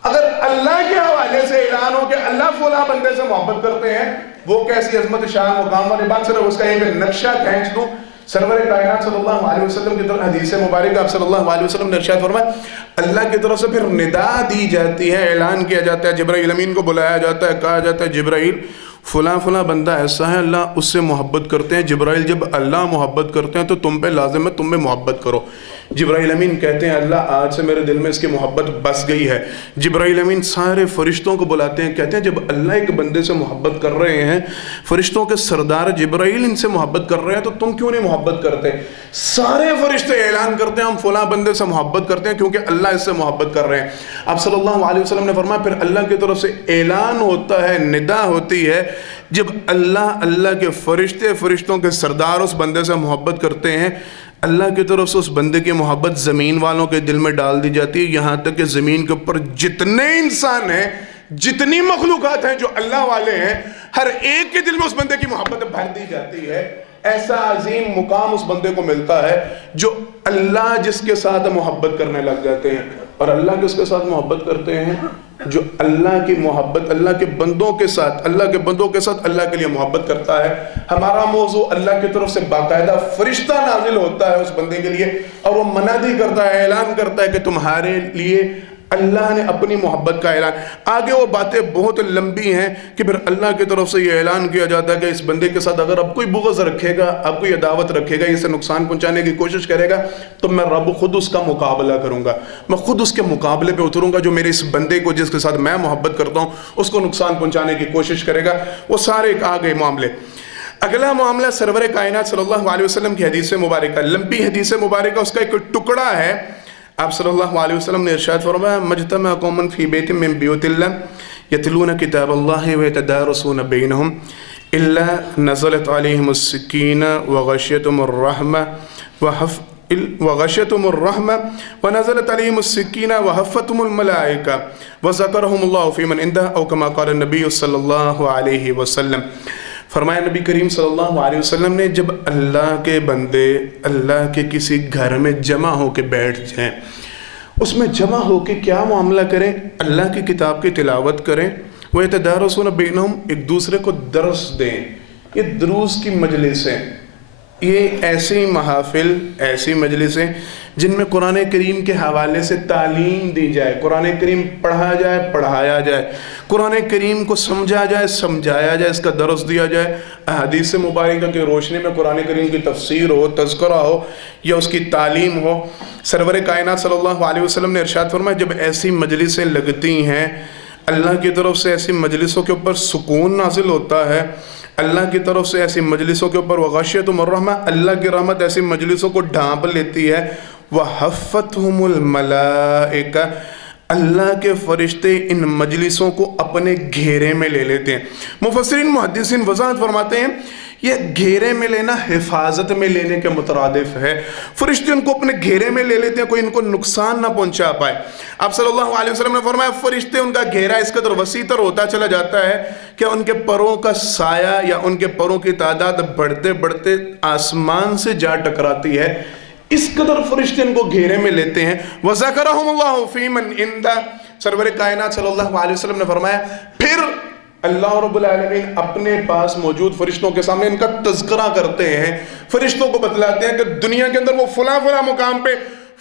اگر اللہ کے حوالے سے اعلان ہو کہ اللہ فلاں بندے سے محبت کرتے ہیں، وہ کیسی عظمت شان مقام والی بات۔ صرف اس کا ایک نقشہ کھینچ دوں، سرور کائنات صلی اللہ علیہ وسلم کی طرف حدیث مبارکہ آپ صلی اللہ علیہ وسلم نے ارشاد فرمایا، اللہ کی طرف سے پھر ندا دی جاتی ہے، اعلان کیا جاتا ہے، جبرائیل امین کو بلایا جاتا ہے، کہا جاتا ہے جبرائیل فلاں فلاں بندہ ایسا ہے، اللہ اس سے محبت کرتے ہیں۔ جبرائیل جب اللہ محبت کرتے ہیں تو تم پہ لازم ہے تم میں محبت کرو۔ جبرائیل امین کہتے ہیں اللہ آج سے میرے دل میں اس کی محبت بس گئی ہے۔ جبرائیل امین سارے فرشتوں کو بلاتے ہیں، کہتے ہیں جب اللہ ایک بندے سے محبت کر رہے ہیں، فرشتوں کے سردار جبرائیل ان سے محبت کر رہے ہیں، تو تم کیوں نہیں محبت کرتے؟ سارے فرشتے اعلان کرتے ہیں ہم فلاں بندے سے محبت کرتے ہیں کیونکہ اللہ اس سے محبت کر رہے ہیں۔ آپ صلی اللہ علیہ وسلم نے فرمایا پھر اللہ کی طرف سے اعلان ہوتا ہے، ندا ہوتی ہے، جب اللہ کے فرشتوں کے سردار اس بندے سے محبت کرتے ہیں، اللہ کی طرف سے اس بندے کی محبت زمین والوں کے دل میں ڈال دی جاتی ہے، یہاں تک کہ زمین کے اوپر جتنے انسان ہیں، جتنی مخلوقات ہیں جو اللہ والے ہیں، ہر ایک کے دل میں اس بندے کی محبت بھر دی جاتی ہے۔ ایسا عظیم مقام اس بندے کو ملتا ہے جو اللہ جس کے ساتھ محبت کرنے لگ جاتے ہیں۔ اور اللہ کس کے ساتھ محبت کرتے ہیں؟ جو اللہ کی محبت اللہ کے بندوں کے ساتھ اللہ کے لیے محبت کرتا ہے۔ ہمارا موضوع اللہ کی طرف سے باقاعدہ فرشتہ نازل ہوتا ہے اس بندے کے لیے، اور وہ منادی کرتا ہے، اعلان کرتا ہے کہ تمہارے لیے اللہ نے اپنی محبت کا اعلان۔ آگے وہ باتیں بہت لمبی ہیں کہ پھر اللہ کی طرف سے یہ اعلان کیا جاتا ہے کہ اس بندے کے ساتھ اگر اب کوئی بغض رکھے گا، اب کوئی عداوت رکھے گا، اسے نقصان پہنچانے کی کوشش کرے گا، تو میں رب خود اس کا مقابلہ کروں گا، میں خود اس کے مقابلے پہ اتروں گا۔ جو میرے اس بندے کو جس کے ساتھ میں محبت کرتا ہوں اس کو نقصان پہنچانے کی کوشش کرے گا، وہ سارے آگے معاملے۔ اگلا معاملہ سرور کائنات صلی اللہ علیہ وسلم کی حدیث مبارکہ، لمبی حدیث مبارکہ، اس کا ایک ٹکڑا ہے۔ آپ صلی اللہ علیہ وسلم نے ارشاد فرمایا مجتمع قوم فی بیت من بیوت اللہ یتلون کتاب اللہ ویتدارسون بینہم الا نزلت علیہم السکینہ وغشیتم الرحمہ ونزلت علیہم السکینہ وحفتم الملائکہ وذکرہم اللہ فی من عندہ او کما قال النبی صلی اللہ علیہ وسلم۔ فرمایا نبی کریم صلی اللہ علیہ وسلم نے جب اللہ کے بندے اللہ کے کسی گھر میں جمع ہو کے بیٹھ جائیں، اس میں جمع ہو کے کیا معاملہ کریں؟ اللہ کی کتاب کی تلاوت کریں، وَيَتَدَارَسُونَ بَيْنَهُمْ، ایک دوسرے کو درس دیں۔ یہ دروس کی مجلسیں، یہ ایسی محافل، ایسی مجلسیں جن میں قرآن کریم کے حوالے سے تعلیم دی جائے، قرآن کریم پڑھا جائے، پڑھایا جائے، قرآن کریم کو سمجھا جائے، سمجھایا جائے، اس کا درس دیا جائے، احادیث مبارکہ کی روشنی میں قرآن کریم کی تفسیر ہو، تذکرہ ہو یا اس کی تعلیم ہو۔ سرور کائنات صلی اللہ علیہ وسلم نے ارشاد فرمایا جب ایسی مجلسیں لگتی ہیں، اللہ کی طرف سے ایسی مجلسوں کے اوپر سکون نازل ہوتا ہے، اللہ کی طرف سے ایسی مجلسوں کے اوپر وغشیتہم الرحمہ، اللہ کی رحمت ایسی مجلسوں کو ڈھانپ لیتی ہے، وحفتہم الملائکہ، اللہ کے فرشتے ان مجلسوں کو اپنے گھیرے میں لے لیتے ہیں۔ مفسرین محدثین وضاحت فرماتے ہیں یہ گھیرے میں لینا حفاظت میں لینے کے مترادف ہے۔ فرشتے ان کو اپنے گھیرے میں لے لیتے ہیں، کوئی ان کو نقصان نہ پہنچا پائے۔ آپ صلی اللہ علیہ وسلم نے فرمایا فرشتے ان کا گھیرا اس قدر وسیع تر ہوتا چلا جاتا ہے کہ ان کے پروں کا سایہ یا ان کے پروں کی تعداد بڑھتے بڑھتے آسمان سے جا ٹکراتی ہے، اس قدر فرشتے ان کو گھیرے میں لیتے ہیں۔ وَذَكَرَهُمُ اللَّهُ فِي مَنْ عِنْدَهُ، سرور کائنات صلی اللہ علیہ وسلم نے فرمایا پھر اللہ رب العالمین اپنے پاس موجود فرشتوں کے سامنے ان کا تذکرہ کرتے ہیں، فرشتوں کو بتلاتے ہیں کہ دنیا کے اندر وہ فلاں فلاں مقام پہ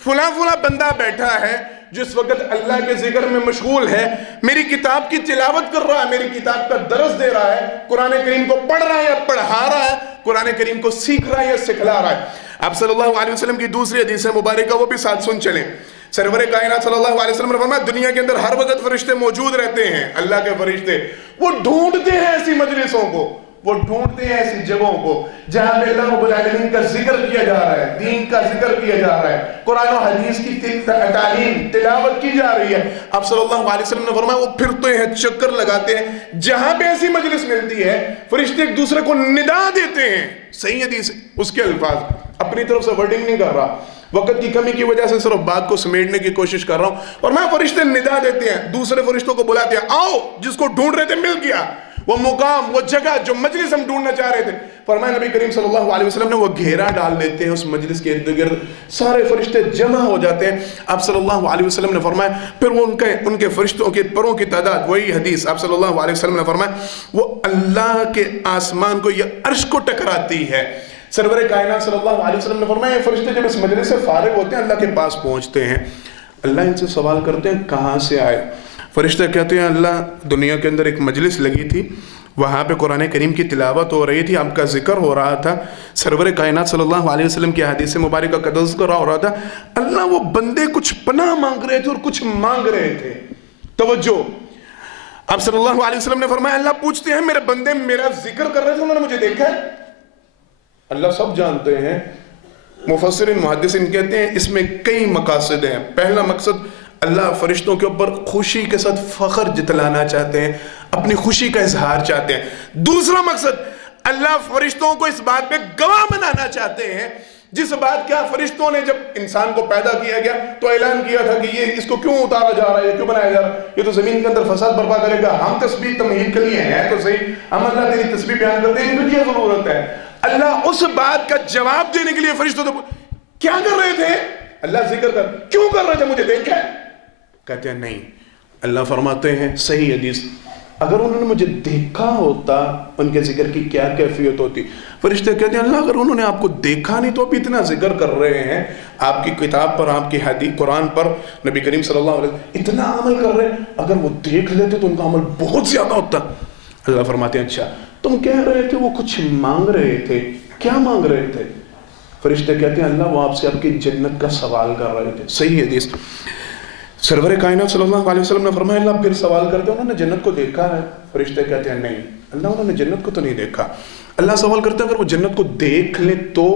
فلاں فلاں بندہ بیٹھا ہے جس وقت اللہ کے ذکر میں مشغول ہے، میری کتاب کی تلاوت کر رہا ہے، میری کتاب کا درس دے رہا ہے، قرآن کریم کو پڑھ رہا ہے یا پڑھا رہا ہے، قرآن کریم کو سیکھ رہا ہے یا سکھلا رہا ہے۔ آپ صلی اللہ علیہ وسلم کی دوسری حدیث مبارکہ وہ بھی ساتھ سن چلیں۔ سرور کائنات صلی اللہ علیہ وسلم نے فرمایا دنیا کے اندر ہر وقت فرشتے موجود رہتے ہیں، اللہ کے فرشتے وہ ڈھونڈتے ہیں ایسی مجلسوں کو، وہ ڈھونڈتے ہیں ایسی جگہوں کو جہاں پہ اللہ رب العالمین کا ذکر کیا جا رہا ہے، دین کا ذکر کیا جا رہا ہے، قرآن و حدیث کی تعلیم تلاوت کی جا رحی ہے۔ آپ صلی اللہ علیہ وسلم نے فرمایا وہ پھرتے ہیں، چکر لگاتے ہیں، جہاں پہ ایسی مجلس ملتی ہے فرشتے ایک دوسرے کو ندا دیتے ہیں۔ صحیح حدیث اس کے الفاظ، اپنی طرف سے ورڈنگ نہیں کر رہا، وقت کی کمی کی وجہ سے صرف بات کو سمیٹنے کی کوشش کر رہا ہوں، اور میں فرشتے ندا دیتے ہیں، دوسرے فرشتوں کو بلاتے ہیں، آؤ جس کو ڈھونڈ رہے تھے مل گیا، وہ مقام، وہ جگہ جو مجلس ہم ڈھونڈنا چاہ رہے تھے۔ فرمایا نبی کریم صلی اللہ علیہ وسلم نے وہ گھیرا ڈال دیتے ہیں اس مجلس کے ارد گرد، سارے فرشتے جمع ہو جاتے ہیں۔ آپ صلی اللہ علیہ وسلم نے فرمایا پھر وہ ان کے فرشتوں کے پروں کی تعداد، وہی حدیث آپ صلی اللہ علیہ وسلم نے فرمایا وہ اللہ کے آسمان کو یا عرش کو ٹکراتی ہے۔ سرور کائنات صلی اللہ علیہ وسلم نے فرمایا یہ فرشتے جب اس مجلس سے فارغ ہوتے ہیں اللہ کے پاس پہنچتے ہیں، اللہ ان سے سوال کرتے ہیں کہاں سے آئے؟ فرشتے کہتے ہیں اللہ دنیا کے اندر ایک مجلس لگی تھی، وہاں پہ قرآن کریم کی تلاوت ہو رہی تھی، آپ کا ذکر ہو رہا تھا، سرور کائنات صلی اللہ علیہ وسلم کی حدیث مبارکہ کا تذکرہ ہو رہا تھا، اللہ وہ بندے کچھ پناہ مانگ رہے تھے اور کچھ مانگ رہے تھے۔ توجہ، آپ صلی اللہ علیہ وسلم نے فرمایا اللہ پوچھتے ہیں میرے بندے میرا ذکر کر رہے تھے انہوں نے مجھے دیکھا ہے؟ اللہ سب جانتے ہیں، مفسرین محدثین کہتے ہیں اس میں کئی مقاصد ہیں۔ پہلا مقصد اللہ فرشتوں کے اوپر خوشی کے ساتھ فخر جتلانا چاہتے ہیں، اپنی خوشی کا اظہار چاہتے ہیں۔ دوسرا مقصد اللہ فرشتوں کو اس بات پہ گواہ بنانا چاہتے ہیں، جس بات کیا فرشتوں نے جب انسان کو پیدا کیا گیا تو اعلان کیا تھا کہ یہ اس کو کیوں اتارا جا رہا ہے، یہ کیوں بنایا جا رہا ہے، یہ تو زمین کے اندر فساد برپا کرے گا، ہم تسبیح تمہید کے لیے ہیں تو صحیح، ہم اللہ تیری تسبیح بیان کرتے ہیں، ان کو کیا ضرورت ہے؟ اللہ اس بات کا جواب دینے کے لیے فرشتوں تو کیا کر رہے تھے؟ اللہ ذکر کر، کیوں کر رہے تھے مجھے دیکھا ہے؟ کہتے ہیں نہیں، اللہ فرماتے ہیں صحیح حدیث اگر انہوں نے مجھے دیکھا ہوتا ان کے ذکر کی کیا کیفیت ہوتی؟ فرشتے کہتے ہیں اللہ اگر انہوں نے آپ کو دیکھا نہیں تو اب اتنا ذکر کر رہے ہیں، آپ کی کتاب پر، آپ کی حدیث قرآن پر، نبی کریم صلی اللہ علیہ وسلم اتنا عمل کر رہے ہیں، اگر وہ دیکھ لیتے تو ان کا عمل بہت زیادہ ہوتا۔ اللہ فرماتے ہیں اچھا تم کہہ رہے تھے وہ کچھ مانگ رہے تھے، کیا مانگ رہے تھے؟ فرشتے کہتے ہیں اللہ وہ آپ سے آپ کی جنت کا سوال کر رہے تھے۔ صحیح حدیث، سرور کائنات صلی اللہ علیہ وسلم نے فرمایا اللہ پھر سوال کرتے ہیں انہوں نے جنت کو دیکھا ہے؟ فرشتے کہتے ہیں نہیں اللہ انہوں نے جنت کو تو نہیں دیکھا۔ اللہ سوال کرتے ہیں اگر وہ جنت کو دیکھ لیں تو؟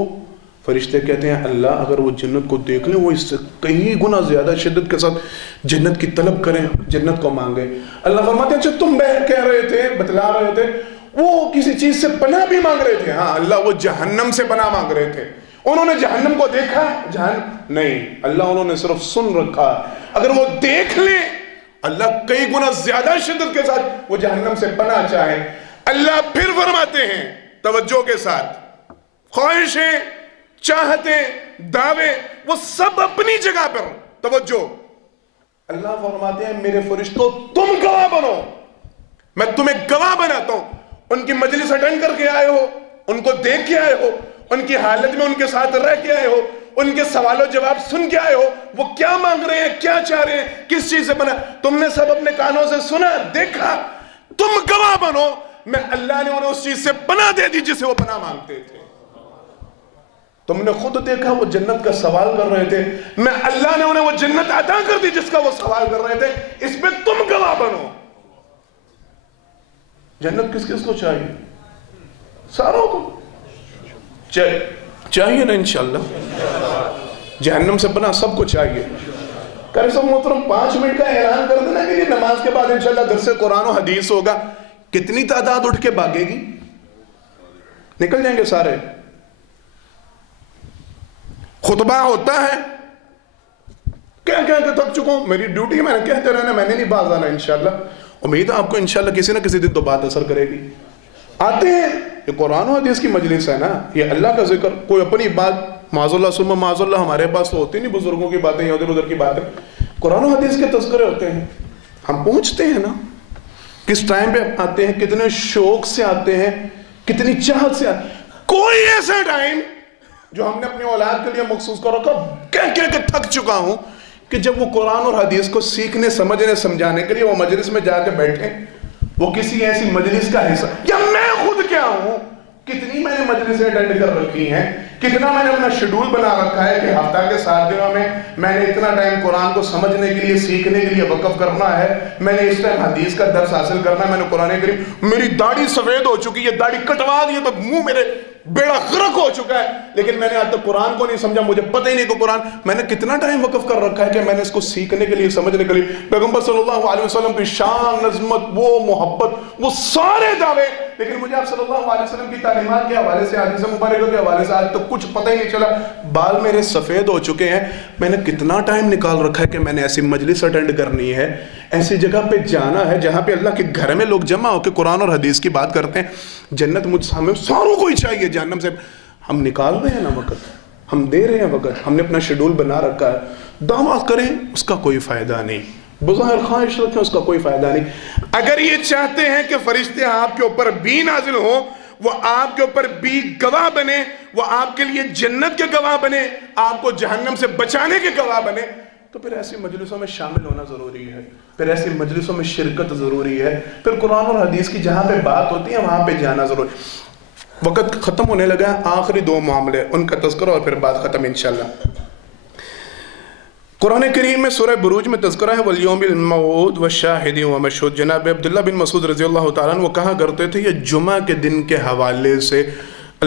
فرشتے کہتے ہیں اللہ اگر وہ جنت کو دیکھ لیں وہ اس سے کئی گنا زیادہ شدت کے ساتھ جنت کی طلب کریں، جنت کو مانگیں۔ اللہ فرماتے ہیں اچھا تم کہہ رہے تھے، بتلا رہے تھے وہ کسی چیز سے پناہ بھی مانگ رہے تھے؟ ہاں اللہ وہ جہنم سے پناہ مانگ رہے تھے۔ انہوں نے جہنم کو دیکھا؟ جہنم نہیں، اللہ انہوں نے صرف سن رکھا۔ اگر وہ دیکھ لیں اللہ کئی گنا زیادہ شدت کے ساتھ وہ جہنم سے پناہ چاہیں۔ اللہ پھر فرماتے ہیں توجہ کے ساتھ، خواہشیں، چاہتیں، دعوے وہ سب اپنی جگہ پر، توجہ، اللہ فرماتے ہیں میرے فرشتوں تم گواہ بنو، میں تمہیں گواہ بناتا ہوں۔ ان کی مجلس اٹینڈ کر کے آئے ہو، ان کو دیکھ کے آئے ہو، ان کی حالت میں ان کے ساتھ رہ کے آئے ہو، ان کے سوال و جواب سن کے آئے ہو، وہ کیا مانگ رہے ہیں، کیا چاہ رہے ہیں، کس چیز سے بنا، تم نے سب اپنے کانوں سے سنا، دیکھا، تم گواہ بنو، میں اللہ نے انہیں اس چیز سے پناہ دے دی جسے وہ پناہ مانگتے تھے۔ تم نے خود دیکھا وہ جنت کا سوال کر رہے تھے، میں اللہ نے انہیں وہ جنت عطا کر دی جس کا وہ سوال کر رہے تھے، اس پہ تم گواہ بنو۔ جنت کس کس کو چاہیے؟ ساروں کو چاہیے نا انشاءاللہ، جہنم سے پناہ سب کو چاہیے۔ قاری صاحب محترم 5 منٹ کا اعلان کر دینا کہ نماز کے بعد انشاءاللہ درس قرآن و حدیث ہوگا، کتنی تعداد اٹھ کے بھاگے گی؟ نکل جائیں گے سارے؟ خطبہ ہوتا ہے، کہہ کہ تھک چکا ہوں، میری ڈیوٹی ہے، میں نے کہتے رہنا، میں نے نہیں باز آنا انشاءاللہ۔ امید ہے آپ کو انشاءاللہ کسی نہ کسی دن تو بات اثر کرے گی۔ آتے ہیں، یہ قرآن و حدیث کی مجلس ہے نا، یہ اللہ کا ذکر، کوئی اپنی بات معاذ اللہ ثم معاذ اللہ ہمارے پاس تو ہوتی نہیں، بزرگوں کی باتیں یا ادھر ادھر کی باتیں، قرآن و حدیث کے تذکرے ہوتے ہیں، ہم پہنچتے ہیں نا، کس ٹائم پہ آتے ہیں، کتنے شوق سے آتے ہیں، کتنی چاہت سے آتے ہیں۔ کوئی ایسا ٹائم جو ہم نے اپنی اولاد کے لیے مخصوص کر رکھا، کہہ کہ تھک چکا ہوں کہ جب وہ قرآن اور حدیث کو سیکھنے، سمجھنے، سمجھانے کے لیے وہ مجلس میں جا کے بیٹھیں، وہ کسی ایسی مجلس کا حصہ، یا میں خود کیا ہوں کتنی میں نے مجلسیں اٹینڈ کر رکھی ہیں، کتنا میں نے اپنا شیڈول بنا رکھا ہے کہ ہفتہ کے 7 دنوں میں نے اتنا ٹائم قرآن کو سمجھنے کے لیے، سیکھنے کے لیے وقف کرنا ہے، میں نے اس ٹائم حدیث کا درس حاصل کرنا ہے، میں نے قرآن کریم، میری داڑھی سفید ہو چکی ہے، داڑھی کٹوا دی تو منہ میرے بیڑا غرق ہو چکا ہے، لیکن میں نے آج تک قرآن کو نہیں سمجھا، مجھے پتہ ہی نہیں کہ قرآن، میں نے کتنا ٹائم وقف کر رکھا ہے کہ میں نے اس کو سیکھنے کے لیے، سمجھنے کے لیے۔ پیغمبر صلی اللہ علیہ وسلم کی شان، عظمت، وہ محبت، وہ سارے دعوے، لیکن مجھے آپ صلی اللہ علیہ وسلم کی تعلیمات کے حوالے سے، حدیث مبارکہ کے حوالے سے آج تک کچھ پتہ ہی نہیں چلا۔ بال میرے سفید ہو چکے ہیں، میں نے کتنا ٹائم نکال رکھا ہے کہ میں نے ایسی مجلس اٹینڈ کرنی ہے، ایسی جگہ پہ جانا ہے جہاں پہ اللہ کے گھر میں لوگ جمع ہو کے قرآن اور حدیث کی بات کرتے ہیں۔ جنت مجھ ہمیں ساروں کو ہی چاہیے، جہنم سے ہم نکال رہے ہیں نا وقت، ہم دے رہے ہیں وقت، ہم نے اپنا شیڈول بنا رکھا ہے، دعویٰ کریں اس کا کوئی فائدہ نہیں، بظاہر خواہش رکھیں اس کا کوئی فائدہ نہیں۔ اگر یہ چاہتے ہیں کہ فرشتے آپ کے اوپر بھی نازل ہوں، وہ آپ کے اوپر بھی گواہ بنے، وہ آپ کے لیے جنت کے گواہ بنے، آپ کو جہنم سے بچانے کے گواہ بنے، تو پھر ایسی مجلسوں میں شامل ہونا ضروری ہے، پھر ایسی مجلسوں میں شرکت ضروری ہے، پھر قرآن اور حدیث کی جہاں پہ بات ہوتی ہے وہاں پہ جانا ضروری ہے۔ وقت ختم ہونے لگا ہے، آخری 2 معاملے ان کا تذکرہ اور پھر بات ختم انشاءاللہ۔ قرآن کریم میں سورہ بروج میں تذکرہ ہے وَالْيَوْمِ الْمَوْعُودِ وَالشَّاهِدِ وَمَشْهُودِ۔ جناب عبداللہ بن مسعود رضی اللہ تعالیٰ عنہ وہ کہا کرتے تھے، یہ جمعہ کے دن کے حوالے سے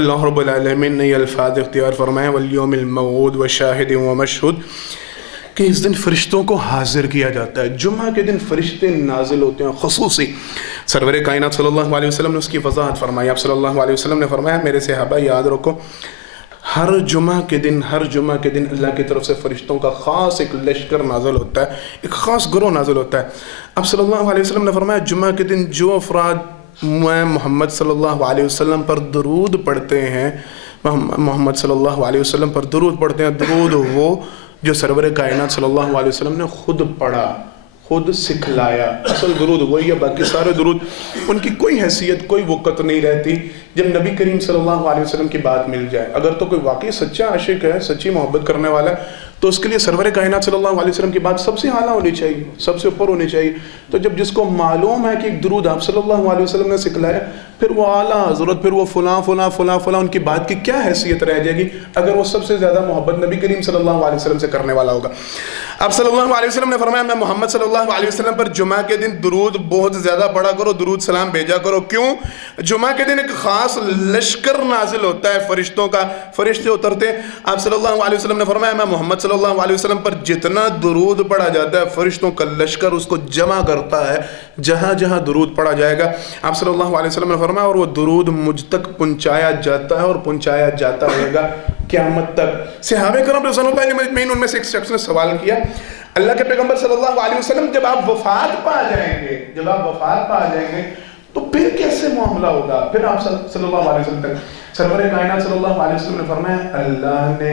اللہ رب العالمین نے یہ الفاظ اختیار فرمائے وَالْيَوْمِ الْمَوْعُودِ وَالشَّاهِدِ وَمَشْهُودِ، کہ اس دن فرشتوں کو حاضر کیا جاتا ہے۔ جمعہ کے دن فرشتے نازل ہوتے ہیں خصوصی۔ سرور کائنات صلی اللہ علیہ وسلم نے اس کی وضاحت فرمائی۔ آپ صلی اللہ علیہ وسلم نے فرمایا، میرے صحابہ یاد رکھو، ہر جمعہ کے دن اللہ کی طرف سے فرشتوں کا خاص ایک لشکر نازل ہوتا ہے، ایک خاص گروہ نازل ہوتا ہے۔ اب صلی اللہ علیہ وسلم نے فرمایا، جمعہ کے دن جو افراد محمد صلی اللہ علیہ وسلم پر درود پڑھتے ہیں، محمد صلی اللہ علیہ وسلم پر درود پڑھتے ہیں، درود وہ جو سرور کائنات صلی اللہ علیہ وسلم نے خود پڑھا، خود سکھلایا، اصل درود وہی ہے، باقی سارے درود ان کی کوئی حیثیت، کوئی وقت نہیں رہتی جب نبی کریم صلی اللہ علیہ وسلم کی بات مل جائے۔ اگر تو کوئی واقعی سچا عاشق ہے، سچی محبت کرنے والا ہے، تو اس کے لیے سرور کائنات صلی اللہ علیہ وسلم کی بات سب سے اعلیٰ ہونی چاہیے، سب سے اوپر ہونی چاہیے۔ تو جب جس کو معلوم ہے کہ ایک درود آپ صلی اللہ علیہ وسلم نے سکھلایا، پھر وہ اعلیٰ حضرت، پھر وہ فلاں فلاں فلاں فلاں، ان کی بات کی کیا حیثیت رہ جائے گی اگر وہ سب سے زیادہ محبت نبی کریم صلی اللہ علیہ وسلم سے کرنے والا ہوگا۔ اب صلی اللہ علیہ وسلم نے فرمایا، میں محمد صلی اللہ علیہ وسلم پر جمعہ کے دن درود بہت زیادہ پڑھا کرو، درود سلام بھیجا کرو۔ کیوں؟ جمعہ کے دن ایک خاص لشکر نازل ہوتا ہے فرشتوں کا، فرشتے اترتے ہیں۔ آپ صلی اللہ علیہ وسلم نے فرمایا، میں محمد صلی اللہ علیہ وسلم پر جتنا درود پڑھا جاتا ہے، فرشتوں کا لشکر اس کو جمع کرتا ہے جہاں جہاں درود پڑھا جائے گا۔ آپ صلی اللہ علیہ وسلم نے فرمایا، اور وہ درود مجھ تک پہنچایا جاتا ہے اور پہنچایا جاتا رہے گا قیامت تک۔ صحابہ کرام رضوان اللہ علیہم اجمعین، ان میں سے ایک شخص نے سوال کیا، اللہ کے پیغمبر صلی اللہ علیہ وسلم جب آپ وفات پا جائیں گے تو پھر کیسے معاملہ ہوگا؟ پھر آپ صلی اللہ علیہ وسلم تک سرور کائنات صلی اللہ علیہ وسلم نے فرمایا، اللہ نے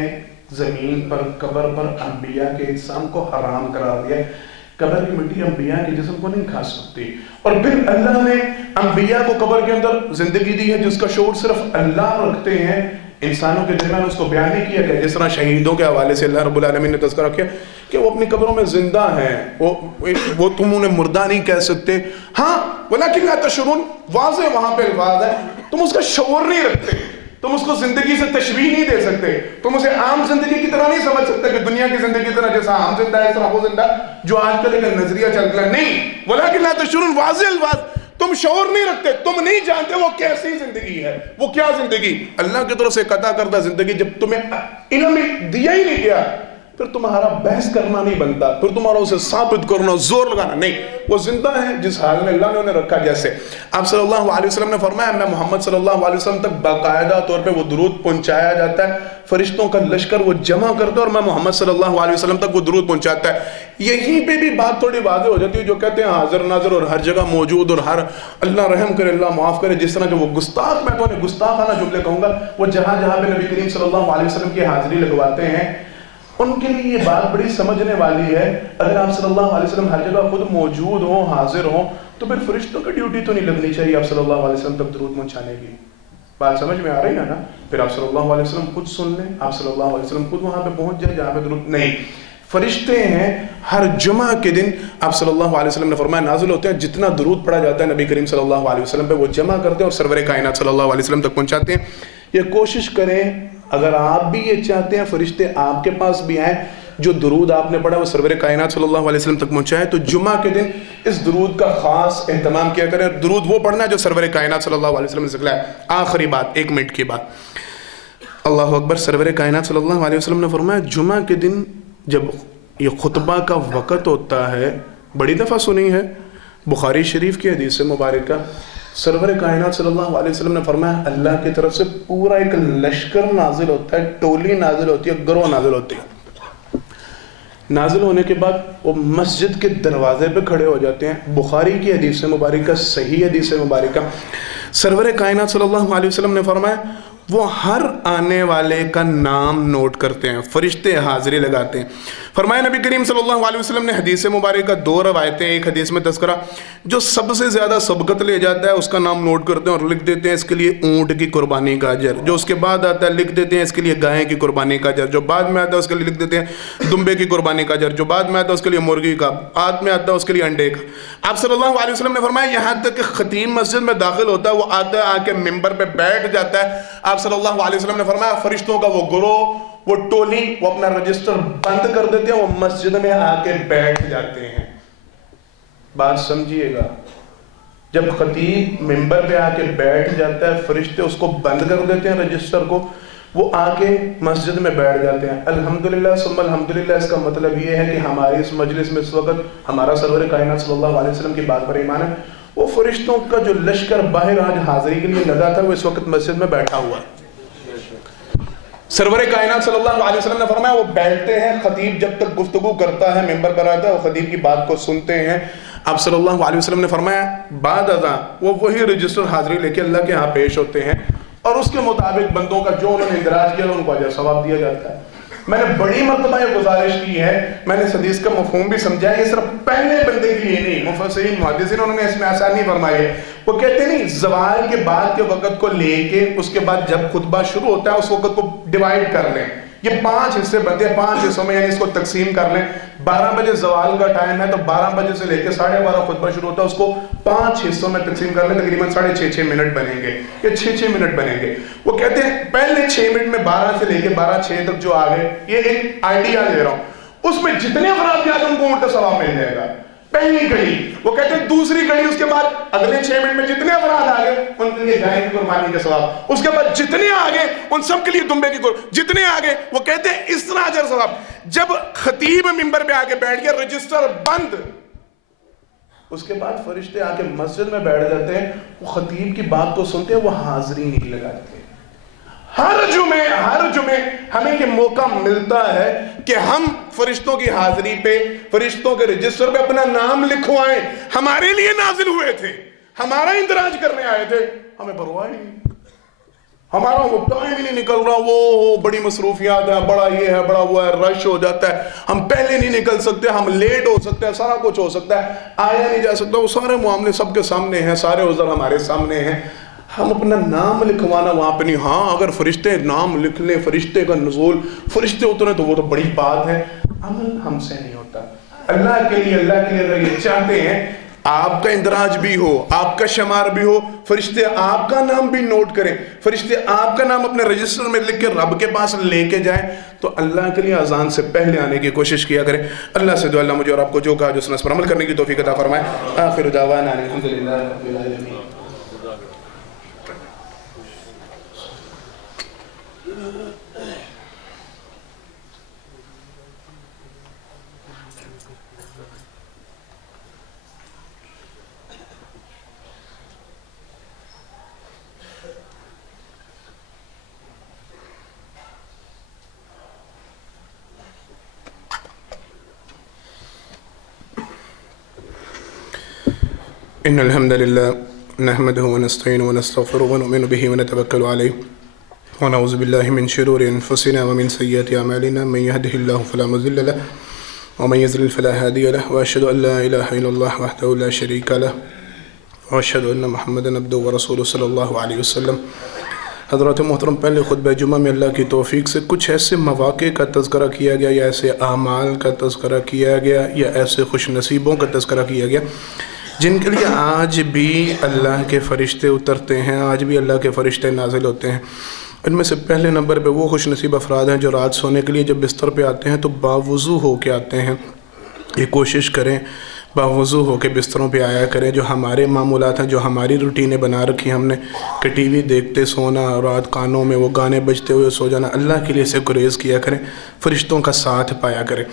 زمین پر، قبر پر انبیاء کے اجسام کو حرام قرار دیا ہے، قبر کی مٹی انبیاء کے جسم کو نہیں کھا سکتی، اور پھر اللہ نے انبیاء کو قبر کے اندر زندگی دی ہے جس کا شعور صرف اللہ رکھتے ہیں، انسانوں کے درمیان اس کو بیان نہیں کیا گیا۔ جس طرح شہیدوں کے حوالے سے اللہ رب العالمین نے تذکرہ کیا کہ وہ اپنی قبروں میں زندہ ہیں، وہ تم انہیں مردہ نہیں کہہ سکتے، ہاں ولیکن لا تشعرون، واضح وہاں پہ الفاظ ہے، تم اس کا شعور نہیں رکھتے، تم اس کو زندگی سے تشبیہ نہیں دے سکتے، تم اسے عام زندگی کی طرح نہیں سمجھ سکتے کہ دنیا کی زندگی کی طرح جیسا ہم زندہ ہے اس طرح وہ زندہ، جو آج کل ایک نظریہ چل رہا ہے، نہیں، ولیکن لا تشعرون، واضح الفاظ، تم شعور نہیں رکھتے، تم نہیں جانتے وہ کیسی زندگی ہے، وہ کیا زندگی، اللہ کی طرف سے قطع کردہ زندگی۔ جب تمہیں علم دیا ہی نہیں گیا، پھر تمہارا بحث کرنا نہیں بنتا، پھر تمہارا اسے ثابت کرنا، زور لگانا نہیں، وہ زندہ ہے جس حال میں اللہ نے انہیں رکھا۔ جیسے آپ صلی اللہ علیہ وسلم نے فرمایا، میں محمد صلی اللہ علیہ وسلم تک باقاعدہ طور پہ وہ درود پہنچایا جاتا ہے، فرشتوں کا لشکر وہ جمع کرتا ہے اور میں محمد صلی اللہ علیہ وسلم تک وہ درود پہنچاتا ہے۔ یہیں پہ بھی بات تھوڑی واضح ہو جاتی ہے، جو کہتے ہیں حاضر ناظر اور ہر جگہ موجود اور ہر، اللہ رحم کرے، اللہ معاف کرے، جس طرح جو وہ گستاخ، میں تو انہیں گستاخانہ جملے کہوں گا، وہ جہاں جہاں پہ نبی کریم صلی اللہ علیہ وسلم کی حاضری لگواتے ہیں، ان کے لیے یہ بات بڑی سمجھنے والی ہے۔ اگر آپ صلی اللہ علیہ وسلم ہر جگہ خود موجود ہوں، حاضر ہوں، تو پھر فرشتوں کی ڈیوٹی تو نہیں لگنی چاہیے آپ صلی اللہ علیہ وسلم تک درود پہنچانے کی۔ بات سمجھ میں آ رہی ہے نا؟ پھر آپ صلی اللہ علیہ وسلم خود سن لیں، آپ صلی اللہ علیہ وسلم خود وہاں پہ پہنچ جائیں جہاں پہ درود نہیں۔ فرشتے ہیں ہر جمعہ کے دن آپ صلی اللہ علیہ وسلم نے فرمایا نازل ہوتے ہیں. جتنا درود پڑھا جاتا ہے نبی کریم صلی اللہ علیہ وسلم پہ وہ جمع کرتے ہیں اور سرور کائنات صلی اللہ علیہ وسلم تک پہنچاتے ہیں. یہ کوشش کریں اگر آپ بھی یہ چاہتے ہیں فرشتے آپ کے پاس بھی آئیں, جو درود آپ نے پڑھا وہ سرور کائنات صلی اللہ علیہ وسلم تک پہنچائے, تو جمعہ کے دن اس درود کا خاص اہتمام کیا کریں. درود وہ پڑھنا ہے جو سرور کائنات صلی اللہ علیہ وسلم نے سکھلایا. آخری بات 1 منٹ کی بات, اللہ اکبر. سرور کائنات صلی اللہ علیہ وسلم نے فرمایا جمعہ کے دن جب یہ خطبہ کا وقت ہوتا ہے, بڑی دفعہ سنی ہے بخاری شریف کی حدیث مبارکہ, سرور کائنات صلی اللہ علیہ وسلم نے فرمایا اللہ کی طرف سے پورا ایک لشکر نازل ہوتا ہے, ٹولی نازل ہوتی ہے, گروہ نازل ہوتی ہے. نازل ہونے کے بعد وہ مسجد کے دروازے پہ کھڑے ہو جاتے ہیں. بخاری کی حدیث مبارکہ, صحیح حدیث مبارکہ, سرور کائنات صلی اللہ علیہ وسلم نے فرمایا وہ ہر آنے والے کا نام نوٹ کرتے ہیں, فرشتے حاضری لگاتے ہیں. فرمایا نبی کریم صلی اللہ علیہ وسلم نے حدیث مبارکہ 2 روایتیں, ایک حدیث میں تذکرہ جو سب سے زیادہ سبقت لے جاتا ہے اس کا نام نوٹ کرتے ہیں اور لکھ دیتے ہیں اس کے لیے اونٹ کی قربانی کا اجر, جو اس کے بعد آتا ہے لکھ دیتے ہیں اس کے لیے گائے کی قربانی کا اجر, جو بعد میں آتا ہے اس کے لیے لکھ دیتے ہیں دمبے کی قربانی کا اجر, جو بعد میں آتا ہے اس کے لیے مرغی کا, بعد میں آتا ہے اس کے لیے انڈے کا. آپ صلی اللہ علیہ وسلم نے فرمایا یہاں تک کہ خطیب مسجد میں داخل ہوتا ہے وہ آتا ہے آ کے ممبر پہ بیٹھ جاتا ہے. آپ صلی اللہ علیہ وسلم نے فرمایا فرشتوں کا وہ گروہ, وہ ٹولی, وہ اپنا رجسٹر بند کر دیتے ہیں, وہ مسجد میں آ کے بیٹھ جاتے ہیں. بات سمجھیے گا, جب خطیب ممبر پہ آ کے بیٹھ جاتا ہے فرشتے اس کو بند کر دیتے ہیں رجسٹر کو, وہ آ کے مسجد میں بیٹھ جاتے ہیں. الحمدللہ ثم الحمدللہ. اس کا مطلب یہ ہے کہ ہماری اس مجلس میں اس وقت ہمارا سرور کائنات صلی اللہ علیہ وسلم کی بات پر ایمان ہے. وہ فرشتوں کا جو لشکر باہر آج حاضری کے لیے لگا تھا وہ اس وقت مسجد میں بیٹھا ہوا ہے. سرور کائنات صلی اللہ علیہ وسلم نے فرمایا وہ بیٹھتے ہیں, خطیب جب تک گفتگو کرتا ہے ممبر پر آتا ہے وہ خطیب کی بات کو سنتے ہیں. آپ صلی اللہ علیہ وسلم نے فرمایا بعد ازاں وہ وہی رجسٹر حاضری لے کے اللہ کے ہاں پیش ہوتے ہیں اور اس کے مطابق بندوں کا جو انہوں نے اندراج کیا ان کو اجر ثواب دیا جاتا ہے. میں نے بڑی مرتبہ یہ گزارش کی ہے, میں نے اس حدیث کا مفہوم بھی سمجھا ہے, یہ صرف پہلے بندے کے لیے نہیں, مفسرین محدثین انہوں نے اس میں آسانی فرمائی ہے. وہ کہتے نہیں زوال کے بعد کے وقت کو لے کے اس کے بعد جب خطبہ شروع ہوتا ہے اس وقت کو ڈیوائیڈ کر لیں, یہ 5 حصے بنتے ہیں, 5 حصوں میں یعنی اس کو تقسیم کر لیں. 12 بجے زوال کا ٹائم ہے تو 12 بجے سے لے کے 12:30 خطبہ شروع ہوتا ہے, اس کو 5 حصوں میں تقسیم کر لیں, تقریباً 6.5 منٹ بنیں گے یا 6 منٹ بنیں گے. وہ کہتے ہیں پہلے 6 منٹ میں 12 سے لے کے 12:06 تک جو آگے, یہ ایک آئیڈیا دے رہا ہوں, اس میں جتنے افراد بھی آتے ہیں ان کو اونٹ کا ثواب مل جائے گا. پہلی کڑی. وہ کہتے ہیں دوسری کڑی اس کے بعد اگلے 6 منٹ میں جتنے افراد آگے ان کے لیے گائے کی قربانی کے ثواب, اس کے بعد جتنے آگے ان سب کے لیے دمبے کی قربانی, جتنے آگے. وہ کہتے ہیں اس طرح اجر ثواب. جب خطیب ممبر پہ آ کے بیٹھ گیا رجسٹر بند, اس کے بعد فرشتے آ کے مسجد میں بیٹھ جاتے ہیں, وہ خطیب کی بات کو سنتے ہیں, وہ حاضری نہیں لگاتے. ہر جمعے ہمیں یہ موقع ملتا ہے کہ ہم فرشتوں کی حاضری پہ, فرشتوں کے رجسٹر پہ اپنا نام لکھوائیں. ہمارے لیے نازل ہوئے تھے, ہمارا اندراج کرنے آئے تھے, ہمیں پرواہ نہیں, ہمارا وہ ٹائم ہی نہیں نکل رہا, وہ بڑی مصروفیات ہے, بڑا یہ ہے, بڑا وہ ہے, رش ہو جاتا ہے, ہم پہلے نہیں نکل سکتے, ہم لیٹ ہو سکتے ہیں, سارا کچھ ہو سکتا ہے, آیا نہیں جا سکتا. وہ سارے معاملے سب کے سامنے ہیں, سارے عذر ہمارے سامنے ہیں. ہم اپنا نام لکھوانا وہاں پہ نہیں. ہاں اگر فرشتے نام لکھ لیں, فرشتے کا نزول, فرشتے اترے تو وہ تو بڑی بات ہے. عمل ہم سے نہیں ہوتا. اللہ کے لیے اگر یہ چاہتے ہیں آپ کا اندراج بھی ہو, آپ کا شمار بھی ہو, فرشتے آپ کا نام بھی نوٹ کریں, فرشتے آپ کا نام اپنے رجسٹر میں لکھ کے رب کے پاس لے کے جائیں, تو اللہ کے لیے اذان سے پہلے آنے کی کوشش کیا کریں. اللہ سے دعا اللہ مجھے اور آپ کو جو کہا جو سنا اس پر عمل کرنے کی توفیق عطا فرمائے. آخر دعوانا الحمدللہ رب العالمین. إن الحمد لله نحمده ونستعينه ونستغفره ونؤمن به ونتوكل عليه ونعوذ بالله من شرور أنفسنا ومن سيئات أعمالنا من يهده الله فلا مضل له ومن يضلل فلا هادي له وأشهد أن لا إله إلا الله وحده لا شريك له وأشهد أن محمدا عبده ورسوله صلى الله عليه وسلم. حضرات محترم، پہلے خطبہ جمعہ میں اللہ کی توفیق سے کچھ ایسے مواقع کا تذکرہ کیا گیا یا ایسے اعمال کا تذکرہ کیا گیا یا ایسے خوش نصیبوں کا تذکرہ کیا گیا جن کے لیے آج بھی اللہ کے فرشتے اترتے ہیں، آج بھی اللہ کے فرشتے نازل ہوتے ہیں۔ ان میں سے پہلے نمبر پہ وہ خوش نصیب افراد ہیں جو رات سونے کے لیے جب بستر پہ آتے ہیں تو باوضو ہو کے آتے ہیں۔ یہ کوشش کریں باوضو ہو کے بستروں پہ آیا کریں۔ جو ہمارے معمولات ہیں، جو ہماری روٹینیں بنا رکھی ہم نے کہ ٹی وی دیکھتے سونا، رات کانوں میں وہ گانے بجتے ہوئے سو جانا، اللہ کے لیے اسے گریز کیا کریں، فرشتوں کا ساتھ پایا کریں۔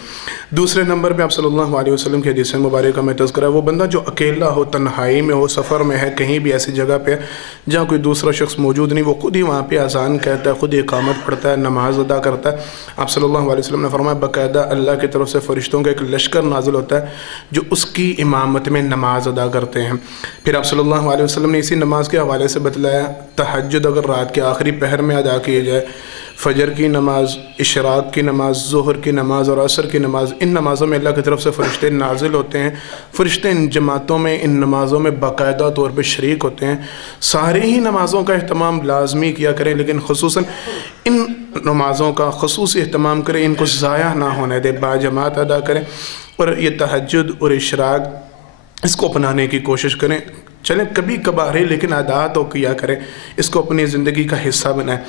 دوسرے نمبر پہ آپ صلی اللہ علیہ وسلم کی حدیث مبارکہ میں تذکرہ ہے، وہ بندہ جو اکیلا ہو، تنہائی میں ہو، سفر میں ہے، کہیں بھی ایسی جگہ پہ جہاں کوئی دوسرا شخص موجود نہیں، وہ خود ہی وہاں پہ اذان کہتا ہے، خود ہی اقامت پڑھتا ہے، نماز ادا کرتا ہے۔ آپ صلی اللہ علیہ وسلم نے فرمایا باقاعدہ اللہ کی طرف سے فرشتوں کا ایک لشکر نازل ہوتا ہے جو اس کی امامت میں نماز ادا کرتے ہیں۔ پھر آپ صلی اللہ علیہ وسلم نے اسی نماز کے حوالے سے بتلایا تہجد اگر رات کے آخری پہر میں ادا کی جائے، فجر کی نماز، اشراق کی نماز، ظہر کی نماز اور عصر کی نماز، ان نمازوں میں اللہ کی طرف سے فرشتے نازل ہوتے ہیں۔ فرشتے ان جماعتوں میں، ان نمازوں میں باقاعدہ طور پہ شریک ہوتے ہیں۔ سارے ہی نمازوں کا اہتمام لازمی کیا کریں، لیکن خصوصاً ان نمازوں کا خصوصی اہتمام کریں، ان کو ضائع نہ ہونے دیں، باجماعت ادا کریں۔ اور یہ تہجد اور اشراق اس کو اپنانے کی کوشش کریں، چلیں کبھی کبھار ہی لیکن عادات ہو کیا کریں، اس کو اپنی زندگی کا حصہ بنائیں۔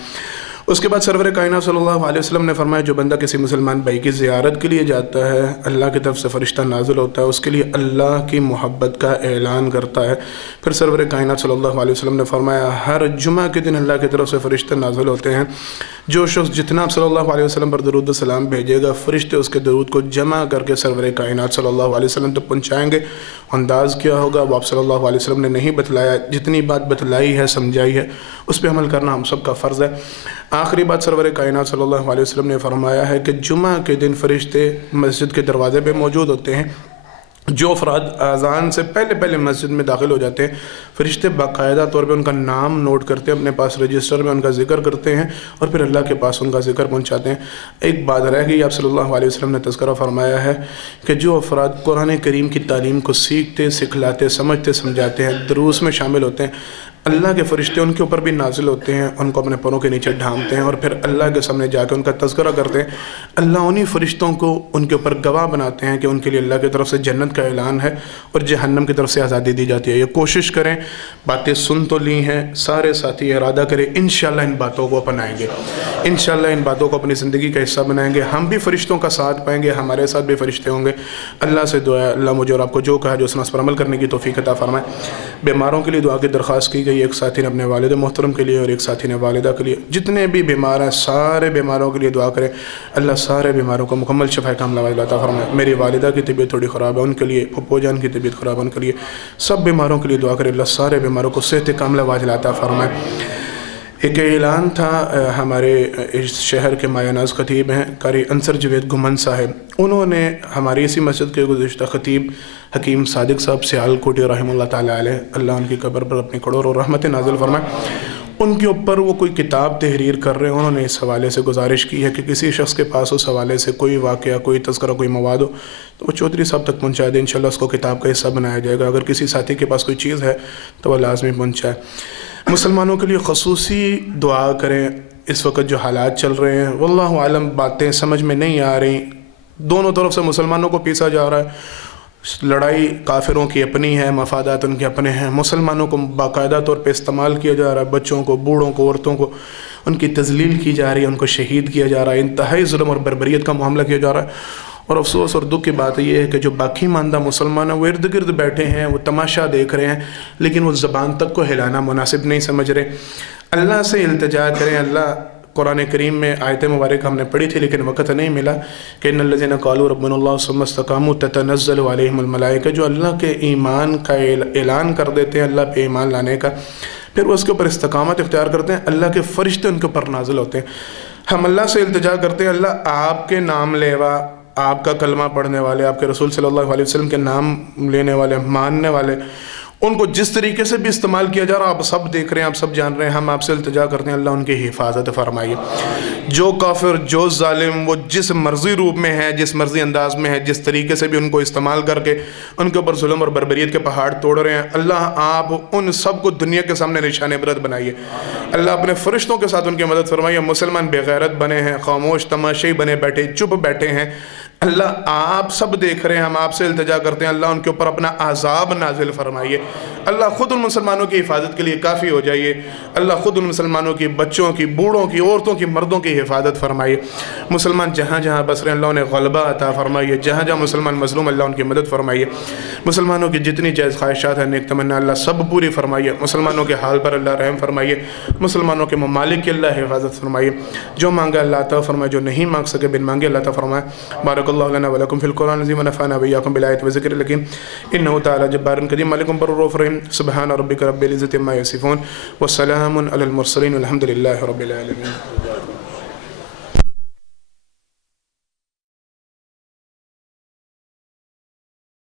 اس کے بعد سرور کائنات صلی اللہ علیہ وسلم نے فرمایا جو بندہ کسی مسلمان بھائی کی زیارت کے لیے جاتا ہے، اللہ کی طرف سے فرشتہ نازل ہوتا ہے، اس کے لیے اللہ کی محبت کا اعلان کرتا ہے۔ پھر سرور کائنات صلی اللہ علیہ وسلم نے فرمایا ہر جمعہ کے دن اللہ کی طرف سے فرشتہ نازل ہوتے ہیں۔ جو شخص جتنا صلی اللہ علیہ وسلم پر درود و سلام بھیجے گا، فرشتے اس کے درود کو جمع کر کے سرور کائنات صلی اللہ علیہ وسلم تک پہنچائیں گے۔ انداز کیا ہوگا وہ آپ صلی اللہ علیہ وسلم نے نہیں بتلایا، جتنی بات بتلائی ہے، سمجھائی ہے، اس پہ عمل کرنا ہم سب کا فرض ہے۔ آخری بات سرور کائنات صلی اللہ علیہ وسلم نے فرمایا ہے کہ جمعہ کے دن فرشتے مسجد کے دروازے پہ موجود ہوتے ہیں۔ جو افراد اذان سے پہلے مسجد میں داخل ہو جاتے ہیں، فرشتے باقاعدہ طور پہ ان کا نام نوٹ کرتے ہیں، اپنے پاس رجسٹر میں ان کا ذکر کرتے ہیں اور پھر اللہ کے پاس ان کا ذکر پہنچاتے ہیں۔ ایک بات رہ گئی، آپ صلی اللہ علیہ وسلم نے تذکرہ فرمایا ہے کہ جو افراد قرآن کریم کی تعلیم کو سیکھتے، سکھلاتے، سمجھتے، سمجھاتے ہیں، دروس میں شامل ہوتے ہیں، اللہ کے فرشتے ان کے اوپر بھی نازل ہوتے ہیں، ان کو اپنے پروں کے نیچے ڈھانپتے ہیں اور پھر اللہ کے سامنے جا کے ان کا تذکرہ کرتے ہیں۔ اللہ انہی فرشتوں کو ان کے اوپر گواہ بناتے ہیں کہ ان کے لیے اللہ کی طرف سے جنت کا اعلان ہے اور جہنم کی طرف سے آزادی دی جاتی ہے۔ یہ کوشش کریں، باتیں سن تو لی ہیں، سارے ساتھی ارادہ کریں انشاءاللہ ان باتوں کو اپنائیں گے، انشاءاللہ ان باتوں کو اپنی زندگی کا حصہ بنائیں گے، ہم بھی فرشتوں کا ساتھ پائیں گے، ہمارے ساتھ بھی فرشتے ہوں گے۔ اللہ سے دعا ہے اللہ مجھے اور آپ کو جو کہا جو اس پر عمل کرنے کی توفیق عطا فرمائے۔ بیماروں کے لیے دعا کی درخواست کی گئی، ایک ساتھی نے اپنے والد محترم کے لیے اور ایک ساتھی نے والدہ کے لیے، جتنے بھی بیمار ہیں سارے بیماروں کے لیے دعا کریں، اللہ سارے بیماروں کو مکمل شفا کاملہ عطا فرمائے۔ میری والدہ کی طبیعت تھوڑی خراب ہے، ان کے لیے، پھپھو جان کی طبیعت خراب ہے، ان کے لیے، سب بیماروں کے لیے دعا کریں، اللہ سارے بیماروں کو صحت کاملہ واجلہ عطا فرمائے۔ ایک اعلان تھا، ہمارے اس شہر کے مایہ ناز خطیب ہیں قاری انصر جوید گھمن صاحب، انہوں نے ہماری اسی مسجد کے گزشتہ خطیب حکیم صادق صاحب سیال کوٹی رحمہ اللہ تعالیٰ علیہ، اللہ ان کی قبر پر اپنی کروڑوں رحمت نازل فرمائے، ان کے اوپر وہ کوئی کتاب تحریر کر رہے ہیں۔ انہوں نے اس حوالے سے گزارش کی ہے کہ کسی شخص کے پاس اس حوالے سے کوئی واقعہ، کوئی تذکرہ، کوئی مواد ہو تو وہ چودھری صاحب تک پہنچا دیں، انشاءاللہ اس کو کتاب کا حصہ بنایا جائے گا۔ اگر کسی ساتھی کے پاس کوئی چیز ہے تو وہ لازمی پہنچائے۔ مسلمانوں کے لیے خصوصی دعا کریں، اس وقت جو حالات چل رہے ہیں واللہ عالم باتیں سمجھ میں نہیں آ رہی، دونوں طرف سے مسلمانوں کو پیسا جا رہا ہے، لڑائی کافروں کی اپنی ہے، مفادات ان کے اپنے ہیں، مسلمانوں کو باقاعدہ طور پہ استعمال کیا جا رہا ہے، بچوں کو، بوڑھوں کو، عورتوں کو ان کی تذلیل کی جا رہی ہے، ان کو شہید کیا جا رہا ہے، انتہائی ظلم اور بربریت کا معاملہ کیا جا رہا ہے۔ اور افسوس اور دکھ کی بات یہ ہے کہ جو باقی ماندہ مسلمان ہیں وہ ارد گرد بیٹھے ہیں، وہ تماشا دیکھ رہے ہیں، لیکن وہ زبان تک کو ہلانا مناسب نہیں سمجھ رہے۔ اللہ سے التجا کریں، اللہ قرآن کریم میں آیت مبارک ہم نے پڑھی تھی لیکن وقت نہیں ملا کہ ان الذین قالوا ربنا اللہ ثم استقاموا تتنزل علیہم الملائکہ، جو اللہ کے ایمان کا اعلان کر دیتے ہیں، اللہ پہ ایمان لانے کا، پھر وہ اس کے اوپر استقامت اختیار کرتے ہیں، اللہ کے فرشتے ان کے اوپر نازل ہوتے ہیں۔ ہم اللہ سے التجا کرتے ہیں، اللہ آپ کے نام لیوا، آپ کا کلمہ پڑھنے والے، آپ کے رسول صلی اللہ علیہ وسلم کے نام لینے والے، ماننے والے، ان کو جس طریقے سے بھی استعمال کیا جا رہا آپ سب دیکھ رہے ہیں، آپ سب جان رہے ہیں، ہم آپ سے التجا کرتے ہیں اللہ ان کی حفاظت فرمائیے۔ جو کافر، جو ظالم، وہ جس مرضی روپ میں ہے، جس مرضی انداز میں ہے، جس طریقے سے بھی ان کو استعمال کر کے ان کے اوپر ظلم اور بربریت کے پہاڑ توڑ رہے ہیں، اللہ آپ ان سب کو دنیا کے سامنے نشان عبرت بنائیے۔ اللہ اپنے فرشتوں کے ساتھ ان کی مدد فرمائیے۔ مسلمان بے غیرت بنے ہیں، خاموش تماشائی بنے بیٹھے، چپ بیٹھے ہیں، اللہ آپ سب دیکھ رہے ہیں، ہم آپ سے التجا کرتے ہیں اللہ ان کے اوپر اپنا عذاب نازل فرمائیے۔ اللہ خود ان مسلمانوں کی حفاظت کے لیے کافی ہو جائیے۔ اللہ خود ان مسلمانوں کی، بچوں کی، بوڑھوں کی، عورتوں کی، مردوں کی حفاظت فرمائیے۔ مسلمان جہاں جہاں بس رہے ہیں اللہ انہیں غلبہ عطا فرمائیے۔ جہاں جہاں مسلمان مظلوم اللہ ان کی مدد فرمائیے۔ مسلمانوں کی جتنی جائز خواہشات ہیں، نیک تمنا اللہ سب پوری فرمائیے۔ مسلمانوں کے حال پر اللہ رحم فرمائیے۔ مسلمانوں کے ممالک کی اللہ حفاظت فرمائیے۔ جو مانگا اللہ عطا فرمائے، جو نہیں مانگ سکے بن مانگے اللہ عطا فرمائے۔ بارک اللہ لنا ولکم فی القرآن العظیم ونفعنا وإياکم بالآیات وذکر الحکیم انہ تعالی جبار کریم مالک بر الرؤوف الرحیم سبحان ربک رب العزة عما یصفون وسلام علی المرسلین والحمد للہ رب العالمین۔